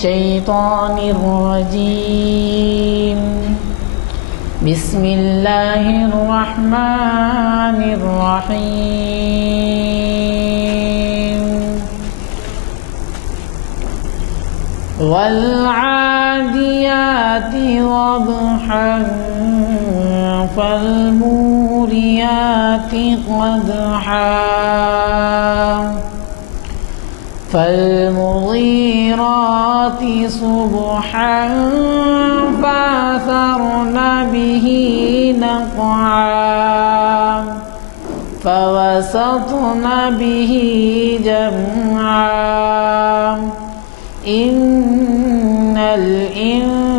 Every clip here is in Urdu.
الشيطان الرجيم بسم الله الرحمن الرحيم والعاديات ضبحا فالموريات قدحا فالمغيرات صبحا فأثرن به نقعا فوسطن به جمعا إن الإنسان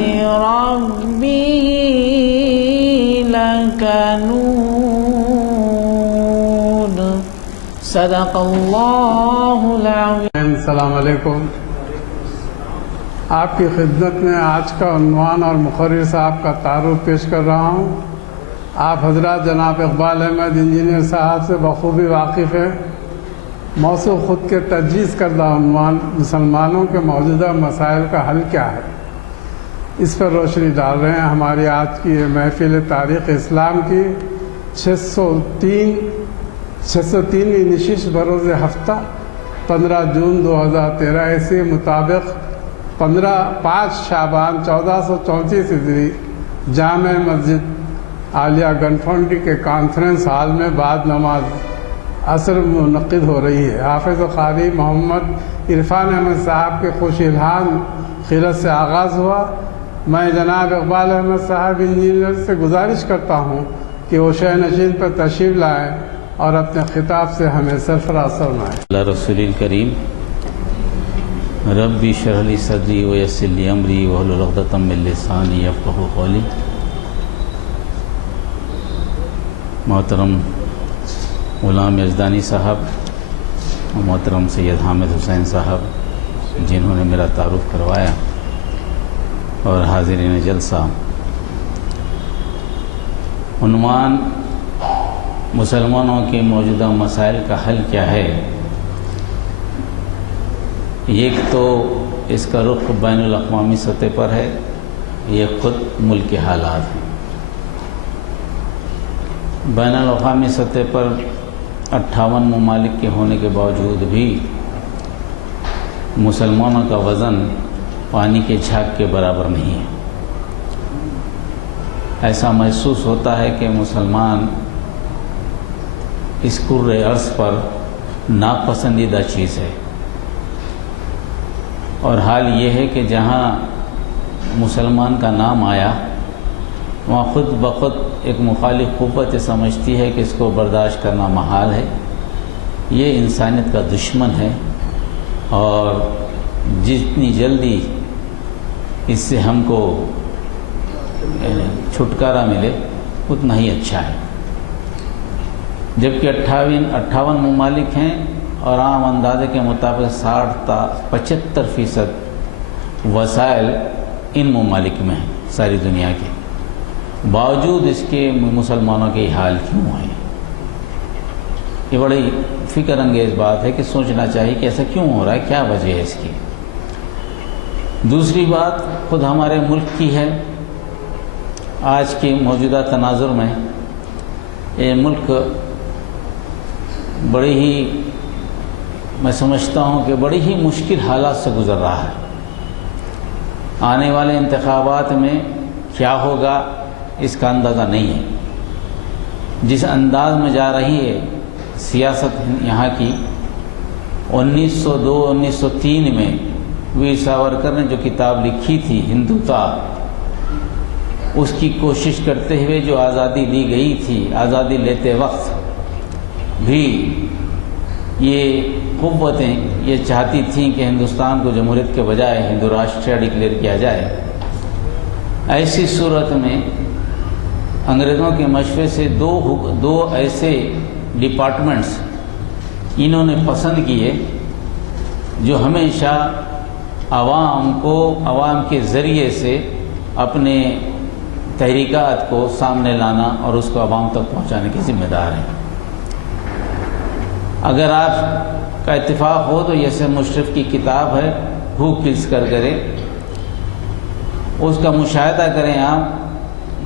لربه لكنود صدق اللہ العظیم۔ السلام علیکم۔ آپ کی خدمت میں آج کا عنوان اور مقرر صاحب کا تعارف پیش کر رہا ہوں۔ آپ حضرات جناب اقبال احمد انجینئر صاحب سے بخوبی واقف ہیں۔ موضوع خود کے تجویز کردہ عنوان مسلمانوں کے موجودہ مسائل کا حل کیا ہے، اس پر روشنی ڈال رہے ہیں۔ ہماری آج کی یہ محفل تاریخ اسلام کی 603ویں نشست بروز ہفتہ 15 جون 2013 عیسوی مطابق 5 شعبان 1434 ہجری جامع مسجد عالیہ گنفونڈی کے کانفرنس ہال میں بعد نماز عصر منعقد ہو رہی ہے۔ حافظ و قاری محمد عرفان احمد صاحب کے خوش الہام خیرت سے آغاز ہوا۔ میں جناب اقبال احمد صاحب انجینئر سے گزارش کرتا ہوں کہ وہ شہ نشین پر تشریف لائیں اور اپنے خطاب سے ہمیں سرفراز فرمائیں۔ اللہ رسول کریم ربی اشرح لی صدری ویسر لی امری واحلل عقدۃ من لسانی یفقہوا قولی۔ محترم غلام یزدانی صاحب، محترم سید حامد حسین صاحب جنہوں نے میرا تعارف کروایا، اور حاضرین جلسہ، عنوان مسلمانوں کے موجودہ مسائل کا حل کیا ہے۔ ایک تو اس کا رخ بین الاقوامی سطح پر ہے، یہ خود ملک کے حالات ہیں۔ بین الاقوامی سطح پر 58 ممالک کے ہونے کے باوجود بھی مسلمانوں کا وزن پانی کے جھاگ کے برابر نہیں ہے۔ ایسا محسوس ہوتا ہے کہ مسلمان اس کرۂ ارض پر ناپسندیدہ چیز ہے، اور حال یہ ہے کہ جہاں مسلمان کا نام آیا وہاں خود بخود ایک مخالف قوت سمجھتی ہے کہ اس کو برداشت کرنا محال ہے، یہ انسانیت کا دشمن ہے، اور جتنی جلدی اس سے ہم کو چھٹکارا ملے اتنا ہی اچھا ہے۔ جبکہ 58 ممالک ہیں اور عام اندازے کے مطابق 60 تا 75% وسائل ان ممالک میں ہیں ساری دنیا کے، باوجود اس کے مسلمانوں کے حال کیوں ہیں؟ یہ بڑی فکر انگیز بات ہے کہ سوچنا چاہیے کہ ایسا کیوں ہو رہا ہے، کیا وجہ ہے اس کی۔ دوسری بات خود ہمارے ملک کی ہے۔ آج کے موجودہ تناظر میں یہ ملک بڑی ہی، میں سمجھتا ہوں کہ بڑی ہی مشکل حالات سے گزر رہا ہے۔ آنے والے انتخابات میں کیا ہوگا اس کا اندازہ نہیں ہے۔ جس انداز میں جا رہی ہے سیاست یہاں کی، 1903 میں ویر ساورکر نے جو کتاب لکھی تھی ہندوتا، اس کی کوشش کرتے ہوئے جو آزادی دی گئی تھی، آزادی لیتے وقت بھی یہ قوتیں یہ چاہتی تھیں کہ ہندوستان کو جمہوریت کے بجائے ہندو راشٹریہ ڈکلیئر کیا جائے۔ ایسی صورت میں انگریزوں کے مشورے سے دو ایسے ڈپارٹمنٹس انہوں نے پسند کیے جو ہمیشہ عوام کے ذریعے سے اپنے تحریکات کو سامنے لانا اور اس کو عوام تک پہنچانے کے ذمہ دار ہیں۔ اگر آپ کا اتفاق ہو تو یسر مشرف کی کتاب ہے ہو کلز کرے، اس کا مشاہدہ کریں آپ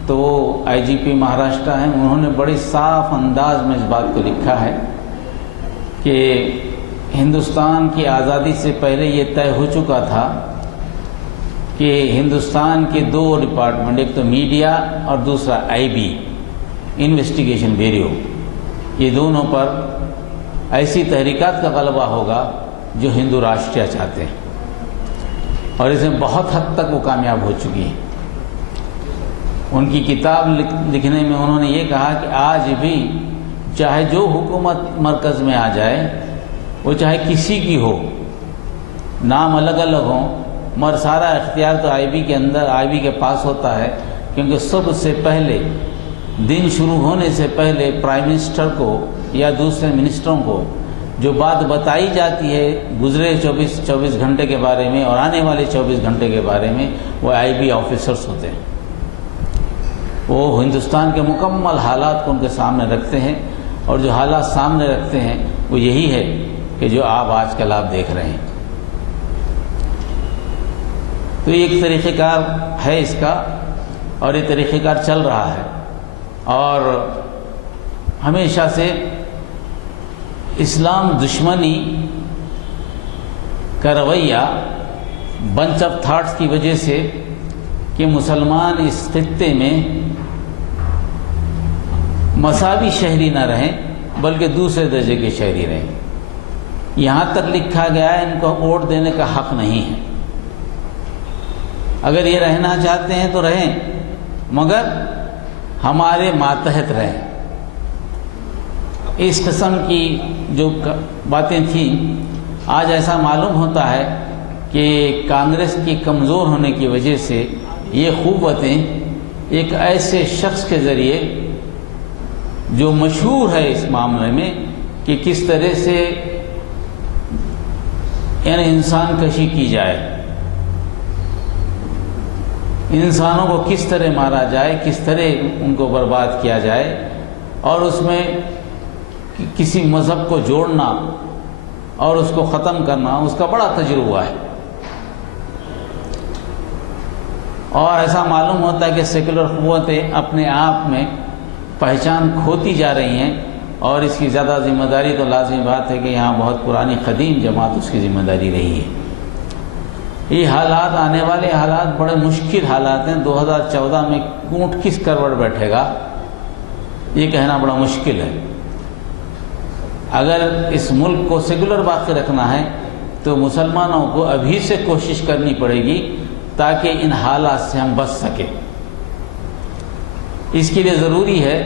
تو وہ IGP مہاراشٹرا ہیں، انہوں نے بڑی صاف انداز میں اس بات کو لکھا ہے کہ ہندوستان کی آزادی سے پہلے یہ طے ہو چکا تھا کہ ہندوستان کے 2 ڈپارٹمنٹ، ایک تو میڈیا اور دوسرا IB انویسٹیگیشن بیورو، یہ دونوں پر ایسی تحریکات کا غلبہ ہوگا جو ہندو راشٹریہ چاہتے ہیں، اور اس میں بہت حد تک وہ کامیاب ہو چکی ہیں۔ ان کی کتاب لکھنے میں انہوں نے یہ کہا کہ آج بھی چاہے جو حکومت مرکز میں آ جائے، وہ چاہے کسی کی ہو، نام الگ الگ ہوں، مگر سارا اختیار تو IB کے پاس ہوتا ہے، کیونکہ سب سے پہلے دن شروع ہونے سے پہلے پرائم منسٹر کو یا دوسرے منسٹروں کو جو بات بتائی جاتی ہے گزرے 24 گھنٹے کے بارے میں اور آنے والے 24 گھنٹے کے بارے میں، وہ IB آفیسرز ہوتے ہیں۔ وہ ہندوستان کے مکمل حالات کو ان کے سامنے رکھتے ہیں، اور جو حالات سامنے رکھتے ہیں وہ یہی ہے کہ جو آج کل آپ دیکھ رہے ہیں۔ تو یہ ایک طریقہ کار ہے اس کا، اور یہ طریقہ کار چل رہا ہے، اور ہمیشہ سے اسلام دشمنی کا رویہ بنچ آف تھاٹس کی وجہ سے کہ مسلمان اس خطے میں مساوی شہری نہ رہیں بلکہ دوسرے درجے کے شہری رہیں، یہاں تک لکھا گیا ہے ان کو ووٹ دینے کا حق نہیں ہے۔ اگر یہ رہنا چاہتے ہیں تو رہیں، مگر ہمارے ماتحت رہیں۔ اس قسم کی جو باتیں تھیں، آج ایسا معلوم ہوتا ہے کہ کانگریس کی کمزور ہونے کی وجہ سے یہ قوتیں ایک ایسے شخص کے ذریعے جو مشہور ہے اس معاملے میں کہ کس طرح سے یعنی انسان کشی کی جائے، انسانوں کو کس طرح مارا جائے، کس طرح ان کو برباد کیا جائے، اور اس میں کسی مذہب کو جوڑنا اور اس کو ختم کرنا، اس کا بڑا تجربہ ہے۔ اور ایسا معلوم ہوتا ہے کہ سیکولر قوتیں اپنے آپ میں پہچان کھوتی جا رہی ہیں، اور اس کی زیادہ ذمہ داری تو لازمی بات ہے کہ یہاں بہت پرانی قدیم جماعت اس کی ذمہ داری رہی ہے۔ یہ حالات، آنے والے حالات بڑے مشکل حالات ہیں۔ 2014 میں اونٹ کس کروٹ بیٹھے گا یہ کہنا بڑا مشکل ہے۔ اگر اس ملک کو سیکولر باقی رکھنا ہے تو مسلمانوں کو ابھی سے کوشش کرنی پڑے گی تاکہ ان حالات سے ہم بچ سکیں۔ اس کے لیے ضروری ہے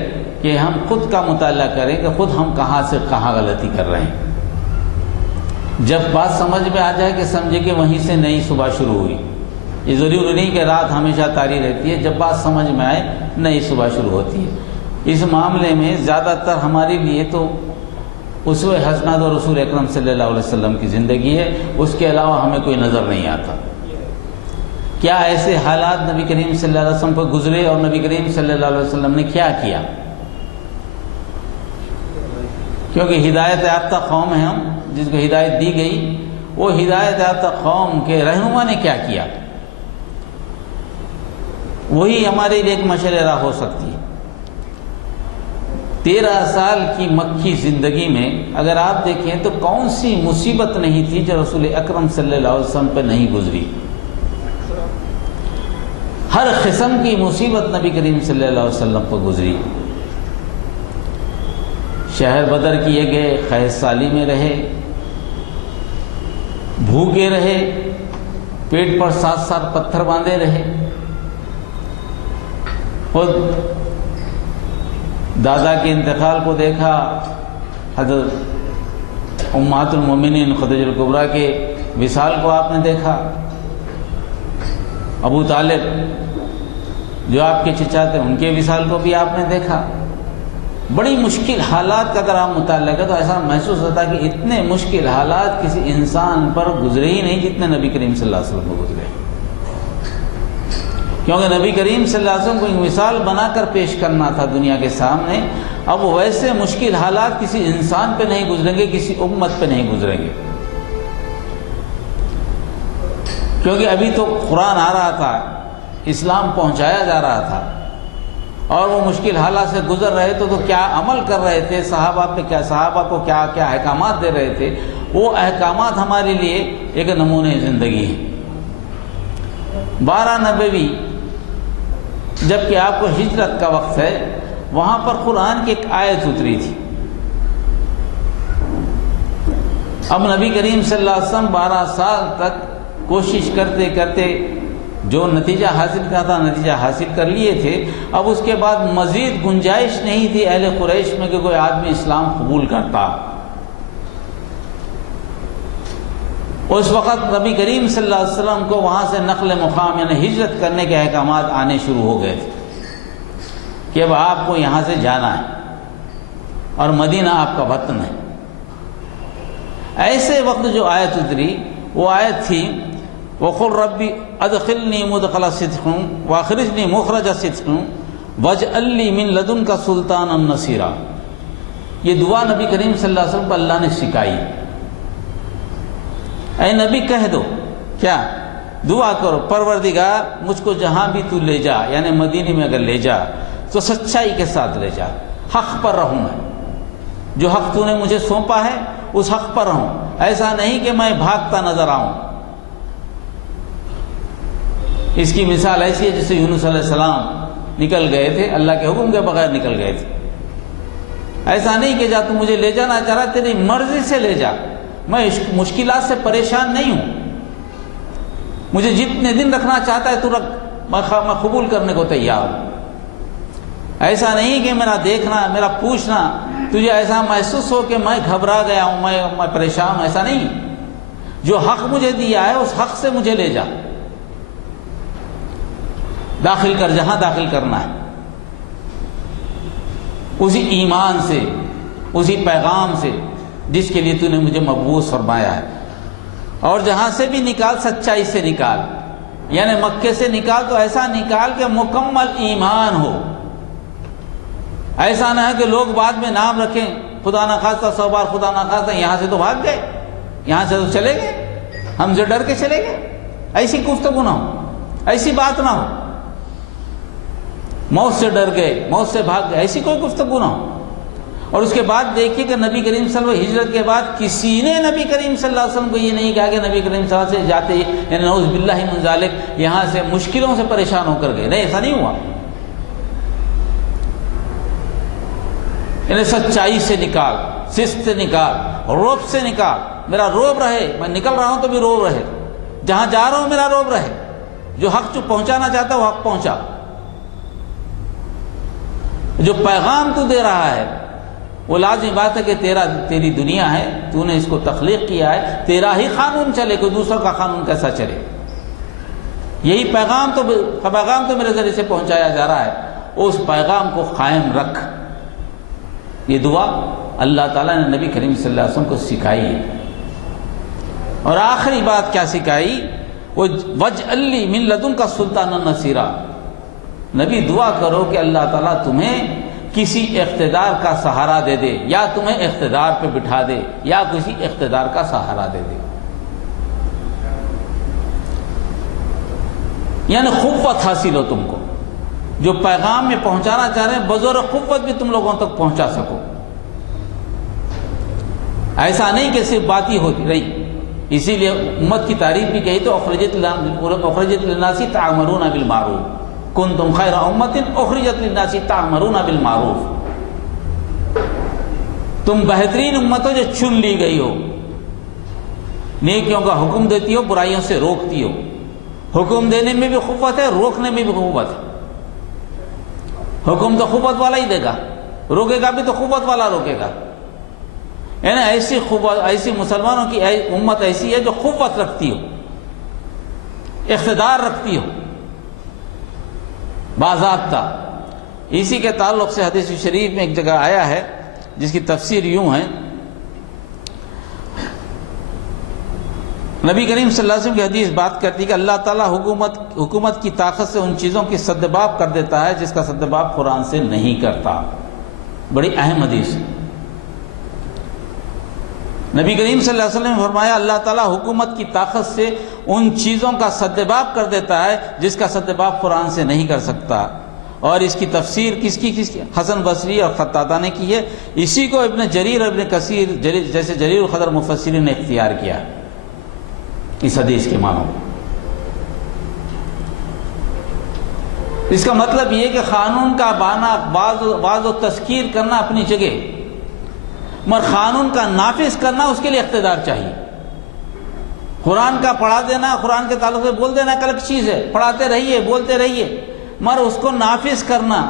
کہ ہم خود کا مطالعہ کریں کہ خود ہم کہاں سے کہاں غلطی کر رہے ہیں۔ جب بات سمجھ میں آ جائے کہ سمجھے کہ وہیں سے نئی صبح شروع ہوئی، یہ ضروری نہیں کہ رات ہمیشہ طاری رہتی ہے، جب بات سمجھ میں آئے نئی صبح شروع ہوتی ہے۔ اس معاملے میں زیادہ تر ہمارے لیے تو اسوہ حسنہ اور رسول اکرم صلی اللہ علیہ وسلم کی زندگی ہے، اس کے علاوہ ہمیں کوئی نظر نہیں آتا۔ کیا ایسے حالات نبی کریم صلی اللہ علیہ وسلم پر گزرے اور نبی کریم صلی اللہ علیہ وسلم نے کیا کیا؟ کیونکہ ہدایت یافتہ قوم ہیں ہم، جس کو ہدایت دی گئی، وہ ہدایت یافتہ قوم کے رہنما نے کیا کیا، وہی ہمارے لیے ایک مشعل راہ ہو سکتی ہے۔ 13 سال کی مکی زندگی میں اگر آپ دیکھیں تو کون سی مصیبت نہیں تھی جو رسول اکرم صلی اللہ علیہ وسلم پہ نہیں گزری۔ ہر قسم کی مصیبت نبی کریم صلی اللہ علیہ وسلم پر گزری۔ شہر بدر کیے گئے، قحط سالی میں رہے، بھوکے رہے، پیٹ پر 7 پتھر باندھے رہے، خود دادا کے انتقال کو دیکھا، حضرت امہات المومنین خدیجہ الکبریٰ کے وصال کو آپ نے دیکھا، ابو طالب جو آپ کے چچا تھے ان کے وصال کو بھی آپ نے دیکھا۔ بڑی مشکل حالات کا اگر آپ مطالعہ کریں تو ایسا محسوس ہوتا ہے کہ اتنے مشکل حالات کسی انسان پر گزرے ہی نہیں جتنے نبی کریم صلی اللہ علیہ وسلم کو گزرے، کیونکہ نبی کریم صلی اللہ علیہ وسلم کو ایک مثال بنا کر پیش کرنا تھا دنیا کے سامنے، اب ویسے مشکل حالات کسی انسان پہ نہیں گزریں گے، کسی امت پہ نہیں گزریں گے، کیونکہ ابھی تو قرآن آ رہا تھا، اسلام پہنچایا جا رہا تھا، اور وہ مشکل حالات سے گزر رہے تھے، تو کیا عمل کر رہے تھے، صحابہ کو کیا کیا احکامات دے رہے تھے، وہ احکامات ہمارے لیے ایک نمونے زندگی ہے۔ 12 نبوی جبکہ آپ کو ہجرت کا وقت ہے، وہاں پر قرآن کی ایک آیت اتری تھی۔ اب نبی کریم صلی اللہ علیہ وسلم 12 سال تک کوشش کرتے کرتے جو نتیجہ حاصل کرنا تھا نتیجہ حاصل کر لیے تھے، اب اس کے بعد مزید گنجائش نہیں تھی اہل قریش میں کہ کوئی آدمی اسلام قبول کرتا۔ اس وقت نبی کریم صلی اللہ علیہ وسلم کو وہاں سے نقل مقام یعنی ہجرت کرنے کے احکامات آنے شروع ہو گئے تھے کہ اب آپ کو یہاں سے جانا ہے اور مدینہ آپ کا وطن ہے۔ ایسے وقت جو آیت اتری وہ آیت تھی وَقُلْ رَبِّ أَدْخِلْنِي مُدْخَلَ صِدْقٍ وَأَخْرِجْنِي مُخْرَجَ صِدْقٍ وَاجْعَلْ لِي مِن لَدُنْكَ سُلْطَانًا نَصِيرًا۔ یہ دعا نبی کریم صلی اللہ علیہ وسلم کو اللہ نے سکھائی۔ اے نبی کہہ دو، کیا دعا کرو، پروردگار مجھ کو جہاں بھی تو لے جا، یعنی مدینے میں اگر لے جا تو سچائی کے ساتھ لے جا، حق پر رہوں میں، جو حق تو نے مجھے سونپا ہے اس حق پر رہوں، ایسا نہیں کہ میں بھاگتا نظر آؤں۔ اس کی مثال ایسی ہے جیسے یونس علیہ السلام نکل گئے تھے، اللہ کے حکم کے بغیر نکل گئے تھے۔ ایسا نہیں کہ جا تو مجھے لے جانا چاہ رہا، تیری مرضی سے لے جا، میں مشکلات سے پریشان نہیں ہوں، مجھے جتنے دن رکھنا چاہتا ہے تو رکھ، میں قبول کرنے کو تیار ہوں۔ ایسا نہیں کہ میرا دیکھنا میرا پوچھنا تجھے ایسا محسوس ہو کہ میں گھبرا گیا ہوں، میں پریشان ہوں، ایسا نہیں۔ جو حق مجھے دیا ہے اس حق سے مجھے لے جا، داخل کر جہاں داخل کرنا ہے، اسی ایمان سے، اسی پیغام سے جس کے لیے تو نے مجھے مبعوث فرمایا ہے، اور جہاں سے بھی نکال سچائی سے نکال، یعنی مکے سے نکال تو ایسا نکال کہ مکمل ایمان ہو، ایسا نہ ہے کہ لوگ بعد میں نام رکھیں خدا نخواستہ 100 بار خدا نخواستہ یہاں سے تو بھاگ گئے، یہاں سے تو چلے گئے، ہم سے ڈر کے چلے گئے، ایسی گفتگو نہ ہو، ایسی بات نہ ہو، موت سے ڈر گئے، موت سے بھاگ گئے، ایسی کوئی گفتگو نہ ہو۔ اور اس کے بعد دیکھیے کہ نبی کریم صلی اللہ علیہ وسلم ہجرت کے بعد کسی نے نبی کریم صلی اللہ علیہ وسلم کو یہ نہیں کہا کہ نبی کریم صلی اللہ علیہ وسلم سے جاتے یعنی نعوذ باللہ من ذالک یہاں سے مشکلوں سے پریشان ہو کر گئے، نہیں، ایسا نہیں ہوا۔ یعنی سچائی سے نکال، صدق سے نکال، روب سے نکال، میرا روب رہے، میں نکل رہا ہوں تو بھی روب رہے، جہاں جا رہا ہوں میرا روب رہے، جو حق جو پہنچانا چاہتا وہ حق پہنچا، جو پیغام تو دے رہا ہے وہ لازمی بات ہے کہ تیری دنیا ہے، تو نے اس کو تخلیق کیا ہے، تیرا ہی قانون چلے، کوئی دوسروں کا قانون کیسا چلے، یہی پیغام تو میرے ذریعے سے پہنچایا جا رہا ہے، اس پیغام کو قائم رکھ۔ یہ دعا اللہ تعالیٰ نے نبی کریم صلی اللہ علیہ وسلم کو سکھائی ہے۔ اور آخری بات کیا سکھائی؟ وہ وَاجْعَلْ لِي مِن لَدُنْكَ سُلْطَانًا نَصِيرًا، نبی دعا کرو کہ اللہ تعالیٰ تمہیں کسی اقتدار کا سہارا دے دے، یا تمہیں اقتدار پہ بٹھا دے، یا کسی اقتدار کا سہارا دے دے، یعنی قوت حاصل ہو تم کو، جو پیغام میں پہنچانا چاہ رہے ہیں بزور قوت بھی تم لوگوں تک پہنچا سکو، ایسا نہیں کہ صرف بات ہی ہوتی رہی۔ اسی لیے امت کی تعریف بھی کہی تو اخرجت للناس تعمرون بالمعروف کنتم خیر امت اخرجت للناس تعمرون بالمعروف، تم بہترین امت ہو جو چن لی گئی ہو، نیکیوں کا حکم دیتی ہو، برائیوں سے روکتی ہو، حکم دینے میں بھی قوت ہے، روکنے میں بھی قوت ہے، حکم تو قوت والا ہی دے گا، روکے گا بھی تو قوت والا روکے گا، یعنی ایسی قوت، ایسی مسلمانوں کی امت ایسی ہے جو قوت رکھتی ہو، اقتدار رکھتی ہو باضابطہ۔ اسی کے تعلق سے حدیث شریف میں ایک جگہ آیا ہے جس کی تفسیر یوں ہے، نبی کریم صلی اللہ علیہ وسلم کی حدیث بات کرتی ہے کہ اللہ تعالیٰ حکومت کی طاقت سے ان چیزوں کی سدباب کر دیتا ہے جس کا سدباب قرآن سے نہیں کرتا۔ بڑی اہم حدیث. نبی کریم صلی اللہ علیہ وسلم نے فرمایا اللہ تعالیٰ حکومت کی طاقت سے ان چیزوں کا سدباب کر دیتا ہے جس کا سدباب قرآن سے نہیں کر سکتا. اور اس کی تفسیر کس کی حسن بصری اور قتادہ نے کی ہے. اسی کو ابن جریر اور ابن کثیر جیسے جریر القدر مفسرین نے اختیار کیا اس حدیث کے معنوں. اس کا مطلب یہ کہ قانون کا بانا بعض و تذکیر کرنا اپنی جگہ، مگر قانون کا نافذ کرنا اس کے لیے اقتدار چاہیے. قرآن کا پڑھا دینا، قرآن کے تعلق سے بول دینا ایک الگ چیز ہے، پڑھاتے رہیے بولتے رہیے، مگر اس کو نافذ کرنا،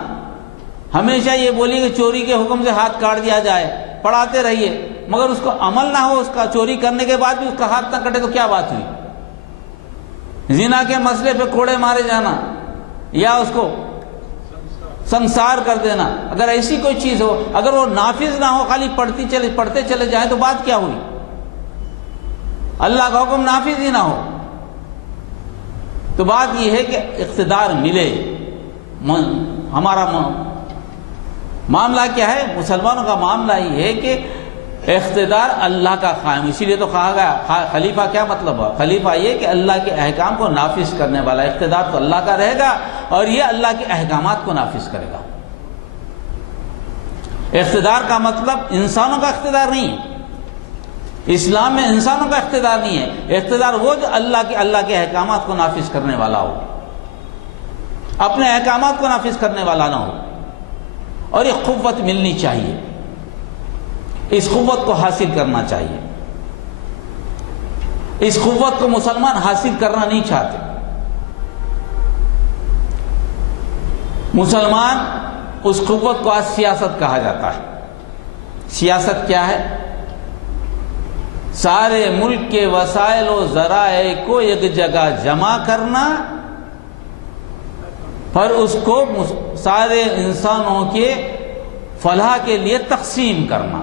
ہمیشہ یہ بولیے کہ چوری کے حکم سے ہاتھ کاٹ دیا جائے، پڑھاتے رہیے مگر اس کو عمل نہ ہو، اس کا چوری کرنے کے بعد بھی اس کا ہاتھ نہ کٹے تو کیا بات ہوئی. زنا کے مسئلے پہ کوڑے مارے جانا یا اس کو سنسار کر دینا، اگر ایسی کوئی چیز ہو، اگر وہ نافذ نہ ہو، خالی پڑھتے چلے جائیں تو بات کیا ہوئی. اللہ کا حکم نافذ ہی نہ ہو تو بات یہ ہے کہ اقتدار ملے. ہمارا معاملہ کیا ہے؟ مسلمانوں کا معاملہ یہ ہے کہ اقتدار اللہ کا قائم. اسی لیے تو کہا گیا خلیفہ کیا مطلب ہے؟ خلیفہ یہ کہ اللہ کے احکام کو نافذ کرنے والا. اقتدار تو اللہ کا رہے گا اور یہ اللہ کے احکامات کو نافذ کرے گا. اقتدار کا مطلب انسانوں کا اقتدار نہیں ہے. اسلام میں انسانوں کا اقتدار نہیں ہے. اقتدار وہ جو اللہ کے احکامات کو نافذ کرنے والا ہو، اپنے احکامات کو نافذ کرنے والا نہ ہو. اور یہ قوت ملنی چاہیے، اس قوت کو حاصل کرنا چاہیے. اس قوت کو مسلمان حاصل کرنا نہیں چاہتے. مسلمان اس قوت کو آج سیاست کہا جاتا ہے. سیاست کیا ہے؟ سارے ملک کے وسائل و ذرائع کو ایک جگہ جمع کرنا، پر اس کو سارے انسانوں کے فلاح کے لیے تقسیم کرنا.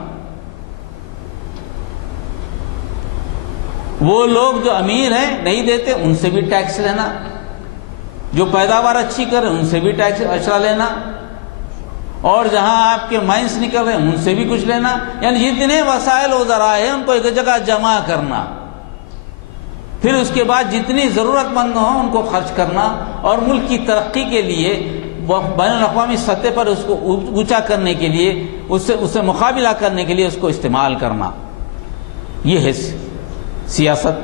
وہ لوگ جو امیر ہیں نہیں دیتے ان سے بھی ٹیکس لینا، جو پیداوار اچھی کریں ان سے بھی ٹیکس اچھا لینا، اور جہاں آپ کے مائنس نکل رہے ہیں ان سے بھی کچھ لینا. یعنی جتنے وسائل و ذرائع ہیں ان کو ایک جگہ جمع کرنا، پھر اس کے بعد جتنی ضرورت مند ہوں ان کو خرچ کرنا، اور ملک کی ترقی کے لیے بین الاقوامی سطح پر اس کو اونچا کرنے کے لیے، اس سے مقابلہ کرنے کے لیے اس کو استعمال کرنا. یہ ہے سیاست.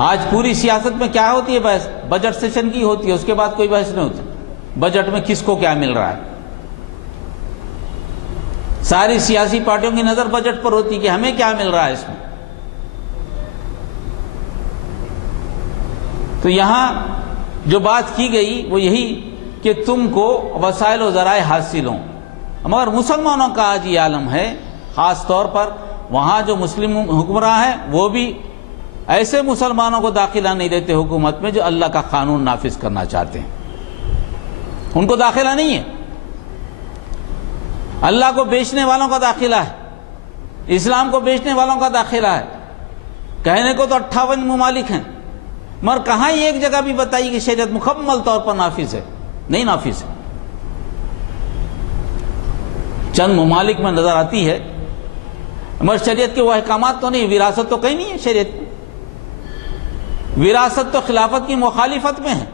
آج پوری سیاست میں کیا ہوتی ہے بحث؟ بجٹ سیشن کی ہوتی ہے، اس کے بعد کوئی بحث نہیں ہوتی. بجٹ میں کس کو کیا مل رہا ہے؟ ساری سیاسی پارٹیوں کی نظر بجٹ پر ہوتی ہے کہ ہمیں کیا مل رہا ہے اس میں. تو یہاں جو بات کی گئی وہ یہی کہ تم کو وسائل و ذرائع حاصل ہوں. مگر مسلمانوں کا آج یہ عالم ہے، خاص طور پر وہاں جو مسلم حکمراں ہیں وہ بھی ایسے مسلمانوں کو داخلہ نہیں دیتے حکومت میں جو اللہ کا قانون نافذ کرنا چاہتے ہیں. ان کو داخلہ نہیں ہے. اللہ کو بیچنے والوں کا داخلہ ہے، اسلام کو بیچنے والوں کا داخلہ ہے. کہنے کو تو 58 ممالک ہیں، مگر کہاں یہ ایک جگہ بھی بتائی کہ شریعت مکمل طور پر نافذ ہے؟ نہیں نافذ ہے. چند ممالک میں نظر آتی ہے، مگر شریعت کے وہ احکامات تو نہیں. وراثت تو کہیں نہیں ہے شریعت میں. وراثت تو خلافت کی مخالفت میں ہے.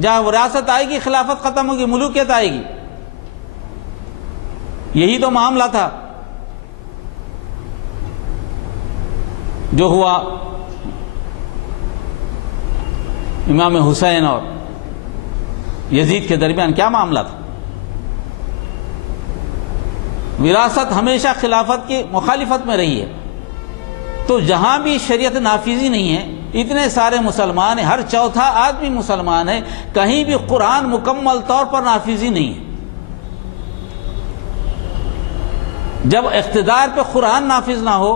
جہاں وراثت آئے گی خلافت ختم ہوگی، ملوکیت آئے گی. یہی تو معاملہ تھا جو ہوا امام حسین اور یزید کے درمیان. کیا معاملہ تھا؟ وراثت ہمیشہ خلافت کی مخالفت میں رہی ہے. تو جہاں بھی شریعت نافذی نہیں ہے، اتنے سارے مسلمان ہیں، ہر چوتھا آدمی مسلمان ہے، کہیں بھی قرآن مکمل طور پر نافذی نہیں ہے. جب اقتدار پہ قرآن نافذ نہ ہو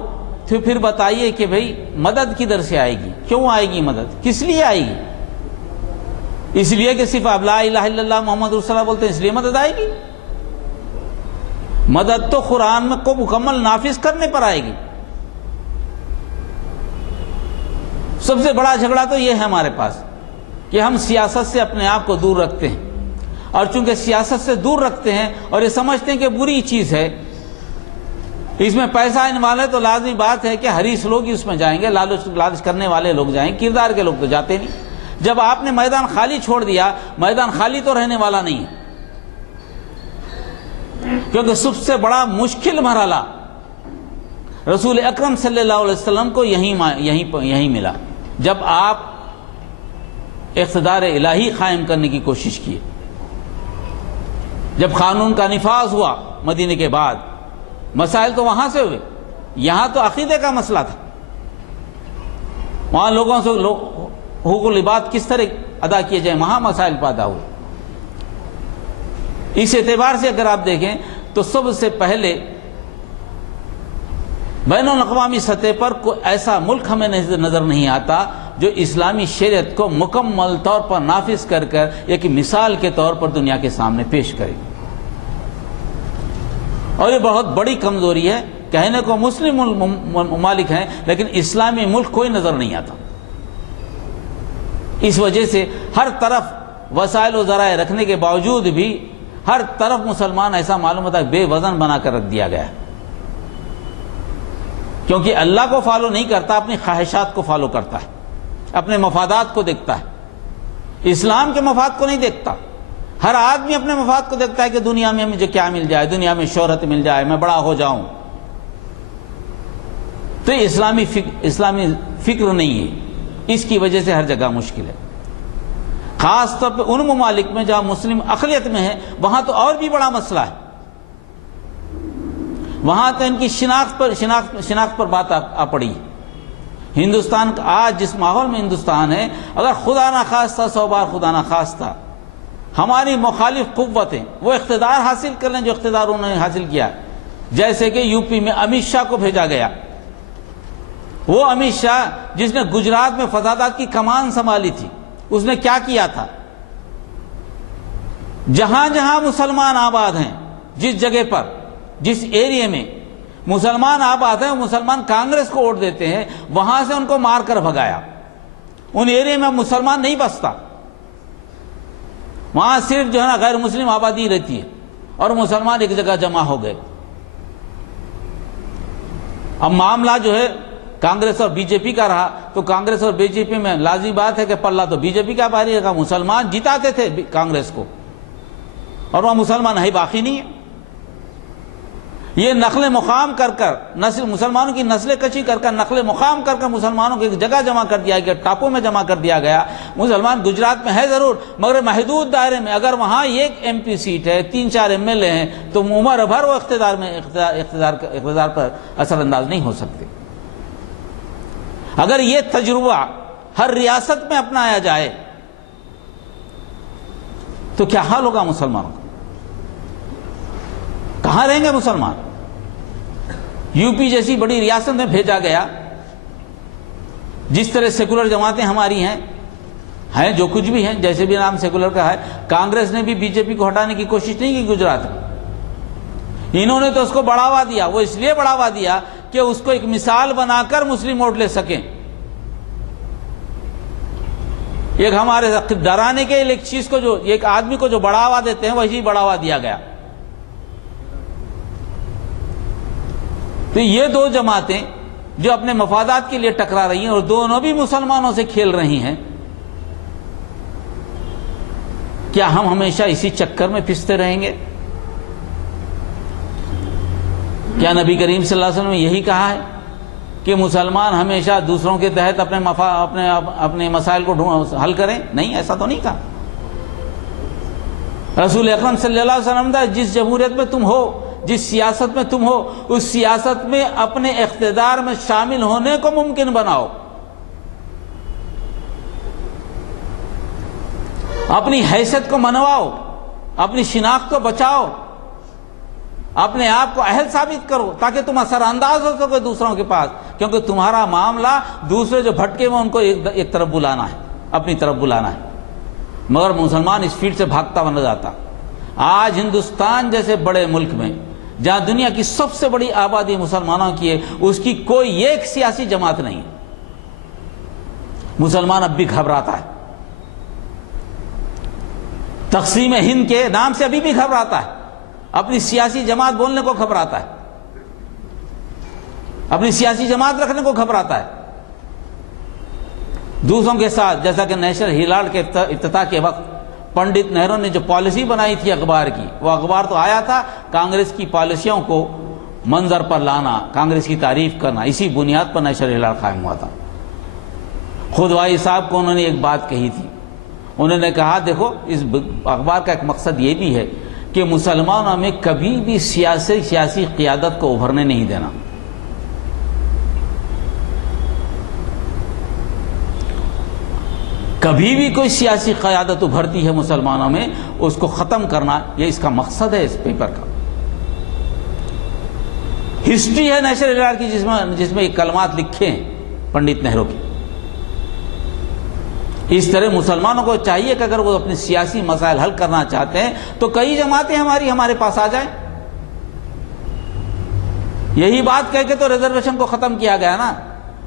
تو پھر بتائیے کہ بھئی مدد کدھر سے آئے گی؟ کیوں آئے گی مدد؟ کس لیے آئے گی؟ اس لیے کہ صرف آپ لا الہ الا اللہ محمد رسول اللہ بولتے ہیں اس لیے مدد آئے گی؟ مدد تو قرآن میں کو مکمل نافذ کرنے پر آئے گی. سب سے بڑا جھگڑا تو یہ ہے ہمارے پاس کہ ہم سیاست سے اپنے آپ کو دور رکھتے ہیں. اور چونکہ سیاست سے دور رکھتے ہیں اور یہ سمجھتے ہیں کہ بری چیز ہے، اس میں پیسہ آنے والا ہے، تو لازمی بات ہے کہ حریص لوگ ہی اس میں جائیں گے، لالچ کرنے والے لوگ جائیں گے، کردار کے لوگ تو جاتے نہیں۔ جب آپ نے میدان خالی چھوڑ دیا، میدان خالی تو رہنے والا نہیں ہے، کیونکہ سب سے بڑا مشکل مرحلہ رسول اکرم صلی اللہ علیہ وسلم کو یہیں ملا، جب آپ اقتدار الہی قائم کرنے کی کوشش کیے، جب قانون کا نفاذ ہوا مدینے کے بعد۔ مسائل تو وہاں سے ہوئے، یہاں تو عقیدے کا مسئلہ تھا، وہاں لوگوں سے حقوق العباد کس طرح ادا کیے جائیں، وہاں مسائل پیدا ہوئے۔ اس اعتبار سے اگر آپ دیکھیں تو سب سے پہلے بین الاقوامی سطح پر کوئی ایسا ملک ہمیں نظر نہیں آتا جو اسلامی شریعت کو مکمل طور پر نافذ کر ایک مثال کے طور پر دنیا کے سامنے پیش کرے، اور یہ بہت بڑی کمزوری ہے۔ کہنے کو مسلم ممالک ہیں لیکن اسلامی ملک کوئی نظر نہیں آتا۔ اس وجہ سے ہر طرف وسائل و ذرائع رکھنے کے باوجود بھی ہر طرف مسلمان ایسا معلوم ہوتا ہے بے وزن بنا کر رکھ دیا گیا ہے، کیونکہ اللہ کو فالو نہیں کرتا، اپنی خواہشات کو فالو کرتا ہے، اپنے مفادات کو دیکھتا ہے، اسلام کے مفاد کو نہیں دیکھتا۔ ہر آدمی اپنے مفاد کو دیکھتا ہے کہ دنیا میں مجھے کیا مل جائے، دنیا میں شہرت مل جائے، میں بڑا ہو جاؤں۔ تو یہ اسلامی فکر نہیں ہے، اس کی وجہ سے ہر جگہ مشکل ہے۔ خاص طور پہ ان ممالک میں جہاں مسلم اقلیت میں ہے، وہاں تو اور بھی بڑا مسئلہ ہے، وہاں تو ان کی شناخت پر بات آ پڑی۔ ہندوستان کا آج جس ماحول میں ہندوستان ہے، اگر خدا نخواستہ 100 بار خدا نخواستہ ہماری مخالف قوتیں وہ اقتدار حاصل کر لیں جو اقتدار انہوں نے حاصل کیا، جیسے کہ یو پی میں امت شاہ کو بھیجا گیا، وہ امت شاہ جس نے گجرات میں فسادات کی کمان سنبھالی تھی، اس نے کیا کیا تھا؟ جہاں جہاں مسلمان آباد ہیں، جس جگہ پر جس ایریے میں مسلمان آباد ہیں، مسلمان کانگریس کو ووٹ دیتے ہیں، وہاں سے ان کو مار کر بھگایا۔ ان ایریے میں مسلمان نہیں بستا، وہاں صرف جو ہے نا غیر مسلم آبادی رہتی ہے، اور مسلمان ایک جگہ جمع ہو گئے۔ اب معاملہ جو ہے کانگریس اور بی جے پی کا رہا، تو کانگریس اور بی جے پی میں لازمی بات ہے کہ پلہ تو بی جے پی کا بھاری رہا، مسلمان جتاتے تھے کانگریس کو، اور وہاں مسلمان ہے باقی نہیں ہے۔ یہ نقل مقام کر مسلمانوں کی نسل کشی کر نقل مقام کر مسلمانوں کو ایک جگہ جمع کر دیا گیا، ٹاپو میں جمع کر دیا گیا۔ مسلمان گجرات میں ہے ضرور، مگر محدود دائرے میں۔ اگر وہاں ایک ایم پی سیٹ ہے، 3-4 ایم ایل اے ہیں، تو عمر بھر وہ اقتدار پر اثر انداز نہیں ہو سکتے۔ اگر یہ تجربہ ہر ریاست میں اپنایا جائے تو کیا حال ہوگا مسلمانوں کا؟ کہاں رہیں گے مسلمان؟ یو پی جیسی بڑی ریاست میں بھیجا گیا، جس طرح سیکولر جماعتیں ہماری ہیں جو کچھ بھی ہیں، جیسے بھی نام سیکولر کا ہے۔ کانگریس نے بھی بی جے پی کو ہٹانے کی کوشش نہیں کی گجرات میں، انہوں نے تو اس کو بڑھاوا دیا۔ وہ اس لیے بڑھاوا دیا کہ اس کو ایک مثال بنا کر مسلم ووٹ لے سکیں، ایک ہمارے ڈرانے کے ایک چیز کو، جو ایک آدمی کو جو بڑھاوا دیتے ہیں وہی بڑھاوا دیا گیا۔ تو یہ دو جماعتیں جو اپنے مفادات کے لیے ٹکرا رہی ہیں اور دونوں بھی مسلمانوں سے کھیل رہی ہیں، کیا ہم ہمیشہ اسی چکر میں پھنستے رہیں گے؟ کیا نبی کریم صلی اللہ علیہ وسلم نے یہی کہا ہے کہ مسلمان ہمیشہ دوسروں کے تحت اپنے مسائل کو حل کریں؟ نہیں، ایسا تو نہیں کہا۔ رسول اکرم صلی اللہ علیہ وسلم نے جس جمہوریت میں تم ہو، جس سیاست میں تم ہو، اس سیاست میں اپنے اقتدار میں شامل ہونے کو ممکن بناؤ، اپنی حیثیت کو منواؤ، اپنی شناخت کو بچاؤ، اپنے آپ کو اہل ثابت کرو تاکہ تم اثر انداز ہو سکو دوسروں کے پاس، کیونکہ تمہارا معاملہ دوسرے جو بھٹکے ہوئے ان کو ایک طرف بلانا ہے، اپنی طرف بلانا ہے۔ مگر مسلمان اس فیلڈ سے بھاگتا ہوا نظر آتا۔ آج ہندوستان جیسے بڑے ملک میں جہاں دنیا کی سب سے بڑی آبادی مسلمانوں کی ہے، اس کی کوئی ایک سیاسی جماعت نہیں ہے۔ مسلمان اب بھی گھبراتا ہے، تقسیم ہند کے نام سے ابھی بھی گھبراتا ہے، اپنی سیاسی جماعت بولنے کو گھبراتا ہے، اپنی سیاسی جماعت رکھنے کو گھبراتا ہے دوسروں کے ساتھ. جیسا کہ نیشنل ہیرالڈ کے افتتاح کے وقت پنڈت نہرو نے جو پالیسی بنائی تھی اخبار کی، وہ اخبار تو آیا تھا کانگریس کی پالیسیوں کو منظر پر لانا، کانگریس کی تعریف کرنا، اسی بنیاد پر نیشنل ہیرالڈ قائم ہوا تھا. خود وائی صاحب کو انہوں نے ایک بات کہی تھی، انہوں نے کہا دیکھو اس اخبار کا ایک مقصد یہ بھی ہے کہ مسلمانوں میں کبھی بھی سیاسی قیادت کو ابھرنے نہیں دینا. کبھی بھی کوئی سیاسی قیادت ابھرتی ہے مسلمانوں میں، اس کو ختم کرنا، یہ اس کا مقصد ہے اس پیپر کا. ہسٹری ہے نیشنل ہیرالڈ کی جس میں یہ کلمات لکھے ہیں پنڈت نہرو کی. اس طرح مسلمانوں کو چاہیے کہ اگر وہ اپنے سیاسی مسائل حل کرنا چاہتے ہیں تو کئی جماعتیں ہمارے پاس آ جائیں. یہی بات کہہ کے تو ریزرویشن کو ختم کیا گیا نا.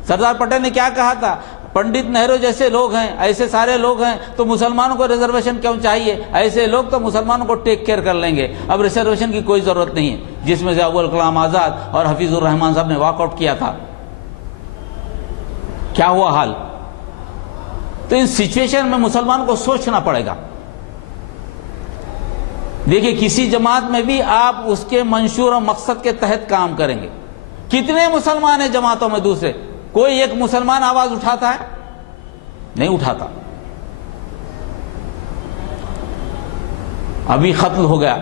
سردار پٹیل نے کیا کہا تھا، پنڈت نہرو جیسے لوگ ہیں، ایسے سارے لوگ ہیں تو مسلمانوں کو ریزرویشن کیوں چاہیے؟ ایسے لوگ تو مسلمانوں کو ٹیک کیئر کر لیں گے، اب ریزرویشن کی کوئی ضرورت نہیں ہے. جس میں سے ابوالکلام آزاد اور حفیظ الرحمان صاحب نے واک آؤٹ کیا تھا. کیا ہوا حال؟ تو ان سچویشن میں مسلمان کو سوچنا پڑے گا. دیکھیے کسی جماعت میں بھی آپ اس کے منشور اور مقصد کے تحت کام کریں گے. کتنے مسلمان ہیں جماعتوں میں دوسرے؟ کوئی ایک مسلمان آواز اٹھاتا ہے؟ نہیں اٹھاتا. ابھی قتل ہو گیا،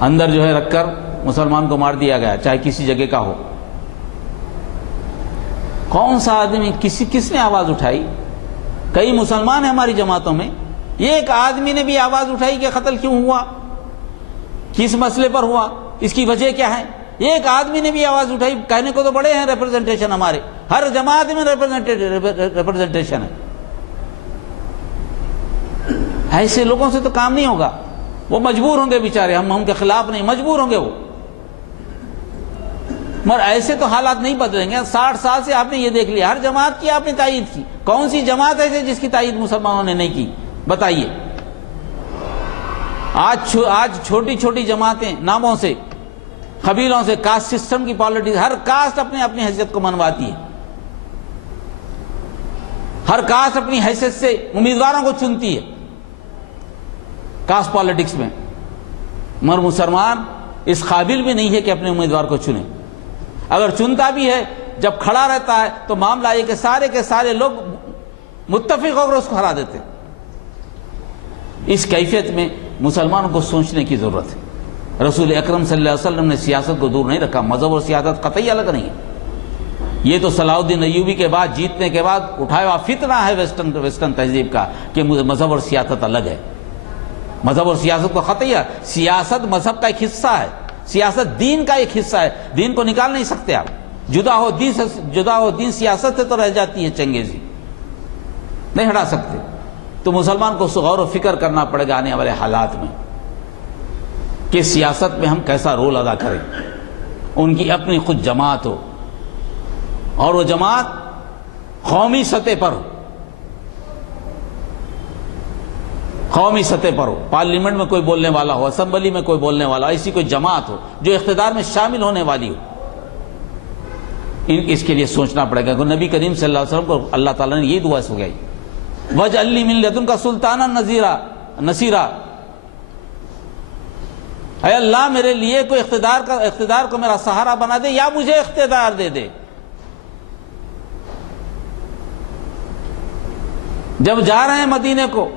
اندر جو ہے رکھ کر مسلمان کو مار دیا گیا، چاہے کسی جگہ کا ہو. کون سا آدمی، کس نے آواز اٹھائی؟ کئی مسلمان ہیں ہماری جماعتوں میں. ایک آدمی نے بھی آواز اٹھائی کہ قتل کیوں ہوا، کس مسئلے پر ہوا، اس کی وجہ کیا ہے؟ ایک آدمی نے بھی آواز اٹھائی. کہنے کو تو بڑے ہیں ریپرزنٹیشن، ہمارے ہر جماعت میں ریپرزنٹیشن ہے. ایسے لوگوں سے تو کام نہیں ہوگا. وہ مجبور ہوں گے بیچارے، ہم کے خلاف نہیں، مجبور ہوں گے وہ. مگر ایسے تو حالات نہیں بدلیں گے. 60 سال سے آپ نے یہ دیکھ لیا، ہر جماعت کی آپ نے تائید کی. کون سی جماعت ایسے جس کی تائید مسلمانوں نے نہیں کی؟ بتائیے. آج چھوٹی چھوٹی جماعتیں ناموں سے، قبیلوں سے، کاسٹ سسٹم کی پالیٹکس، ہر کاسٹ اپنی حیثیت کو منواتی ہے. ہر کاسٹ اپنی حیثیت سے امیدواروں کو چنتی ہے کاسٹ پالیٹکس میں. مگر مسلمان اس قابل بھی نہیں ہے کہ اپنے امیدوار کو چنے. اگر چنتا بھی ہے، جب کھڑا رہتا ہے تو معاملہ یہ کہ سارے کے سارے لوگ متفق ہو کر اس کو ہرا دیتے. اس کیفیت میں مسلمانوں کو سوچنے کی ضرورت ہے. رسول اکرم صلی اللہ علیہ وسلم نے سیاست کو دور نہیں رکھا. مذہب اور سیاست قطعی الگ نہیں ہے. یہ تو صلاح الدین ایوبی کے بعد، جیتنے کے بعد اٹھایا ہوا فتنہ ہے ویسٹرن تہذیب کا کہ مذہب اور سیاست الگ ہے. مذہب اور سیاست کو قطعی ہے. سیاست مذہب کا ایک حصہ ہے، سیاست دین کا ایک حصہ ہے. دین کو نکال نہیں سکتے آپ. جدا ہو دین سیاست سے تو رہ جاتی ہے چنگیزی، نہیں ہٹا سکتے. تو مسلمان کو غور و فکر کرنا پڑے گا آنے والے حالات میں کہ سیاست میں ہم کیسا رول ادا کریں. ان کی اپنی خود جماعت ہو اور وہ جماعت قومی سطح پر ہو. قومی سطح پر ہو، پارلیمنٹ میں کوئی بولنے والا ہو، اسمبلی میں کوئی بولنے والا ہو، ایسی کوئی جماعت ہو جو اقتدار میں شامل ہونے والی ہو. اس کے لیے سوچنا پڑے گا. نبی کریم صلی اللہ علیہ وسلم کو اللہ تعالیٰ نے یہ دعا سکھائی، وَاجْعَلْ لِي مِن لَدُنْكَ سُلْطَانًا نَصِيرًا. اے اللہ میرے لیے کوئی اقتدار کو میرا سہارا بنا دے یا مجھے اقتدار دے دے. جب جا رہے ہیں مدینے کو،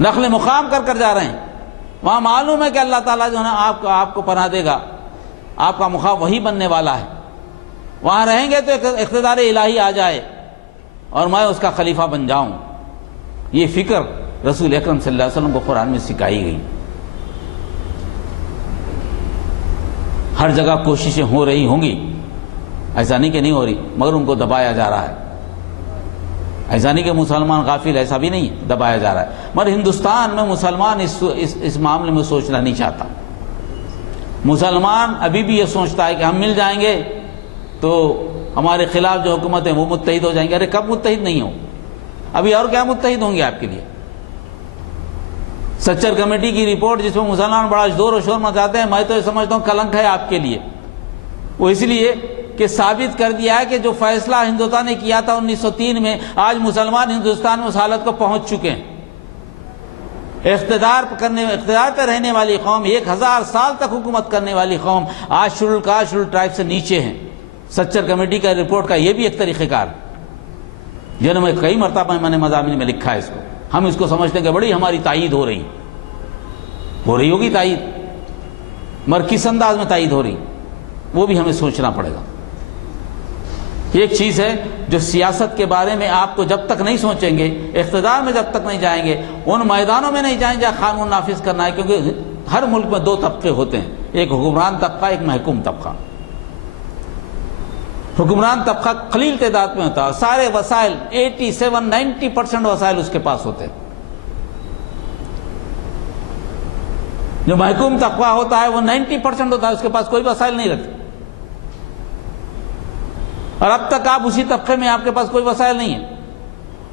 نقل مقام کر جا رہے ہیں، وہاں معلوم ہے کہ اللہ تعالیٰ جو ہے نا آپ کو پناہ دے گا، آپ کا مقام وہی بننے والا ہے. وہاں رہیں گے تو اقتدار الہی آ جائے اور میں اس کا خلیفہ بن جاؤں. یہ فکر رسول اکرم صلی اللہ علیہ وسلم کو قرآن میں سکھائی گئی. ہر جگہ کوششیں ہو رہی ہوں گی، ایسا نہیں کہ نہیں ہو رہی، مگر ان کو دبایا جا رہا ہے. ایسا نہیں کہ مسلمان غافل، ایسا بھی نہیں، دبایا جا رہا ہے. مگر ہندوستان میں مسلمان اس معاملے میں سوچنا نہیں چاہتا. مسلمان ابھی بھی یہ سوچتا ہے کہ ہم مل جائیں گے تو ہمارے خلاف جو حکومت ہے وہ متحد ہو جائیں گے. ارے کب متحد نہیں ہو؟ ابھی اور کیا متحد ہوں گے آپ کے لیے؟ سچر کمیٹی کی رپورٹ جس میں مسلمان بڑا زور و شور مچاتے ہیں، میں تو یہ سمجھتا ہوں کلنک ہے آپ کے لیے۔ وہ اس لیے کہ ثابت کر دیا ہے کہ جو فیصلہ ہندوستان نے کیا تھا 1903 میں، آج مسلمان ہندوستان میں اس حالت کو پہنچ چکے ہیں۔ اقتدار پہ رہنے والی قوم، 1000 سال تک حکومت کرنے والی قوم، آج شیڈول کاسٹ شیڈول ٹرائب سے نیچے ہیں۔ سچر کمیٹی کا رپورٹ کا یہ بھی ایک طریقہ کار، جنہوں میں کئی مرتبہ میں نے مضامین میں لکھا ہے اس کو۔ ہم اس کو سمجھتے ہیں کہ بڑی ہماری تائید ہو رہی ہوگی تائید، مگر کس انداز میں تائید ہو رہی وہ بھی ہمیں سوچنا پڑے گا۔ ایک چیز ہے جو سیاست کے بارے میں آپ کو جب تک نہیں سوچیں گے، اقتدار میں جب تک نہیں جائیں گے، ان میدانوں میں نہیں جائیں جہاں قانون نافذ کرنا ہے، کیونکہ ہر ملک میں 2 طبقے ہوتے ہیں، ایک حکمران طبقہ، ایک محکوم طبقہ۔ حکمران طبقہ قلیل تعداد میں ہوتا ہے، سارے وسائل 87-90% وسائل اس کے پاس ہوتے ہیں۔ جو محکوم طبقہ ہوتا ہے وہ 90% ہوتا ہے، اس کے پاس کوئی وسائل نہیں رکھتے، اور اب تک آپ اسی طبقے میں، آپ کے پاس کوئی وسائل نہیں ہے،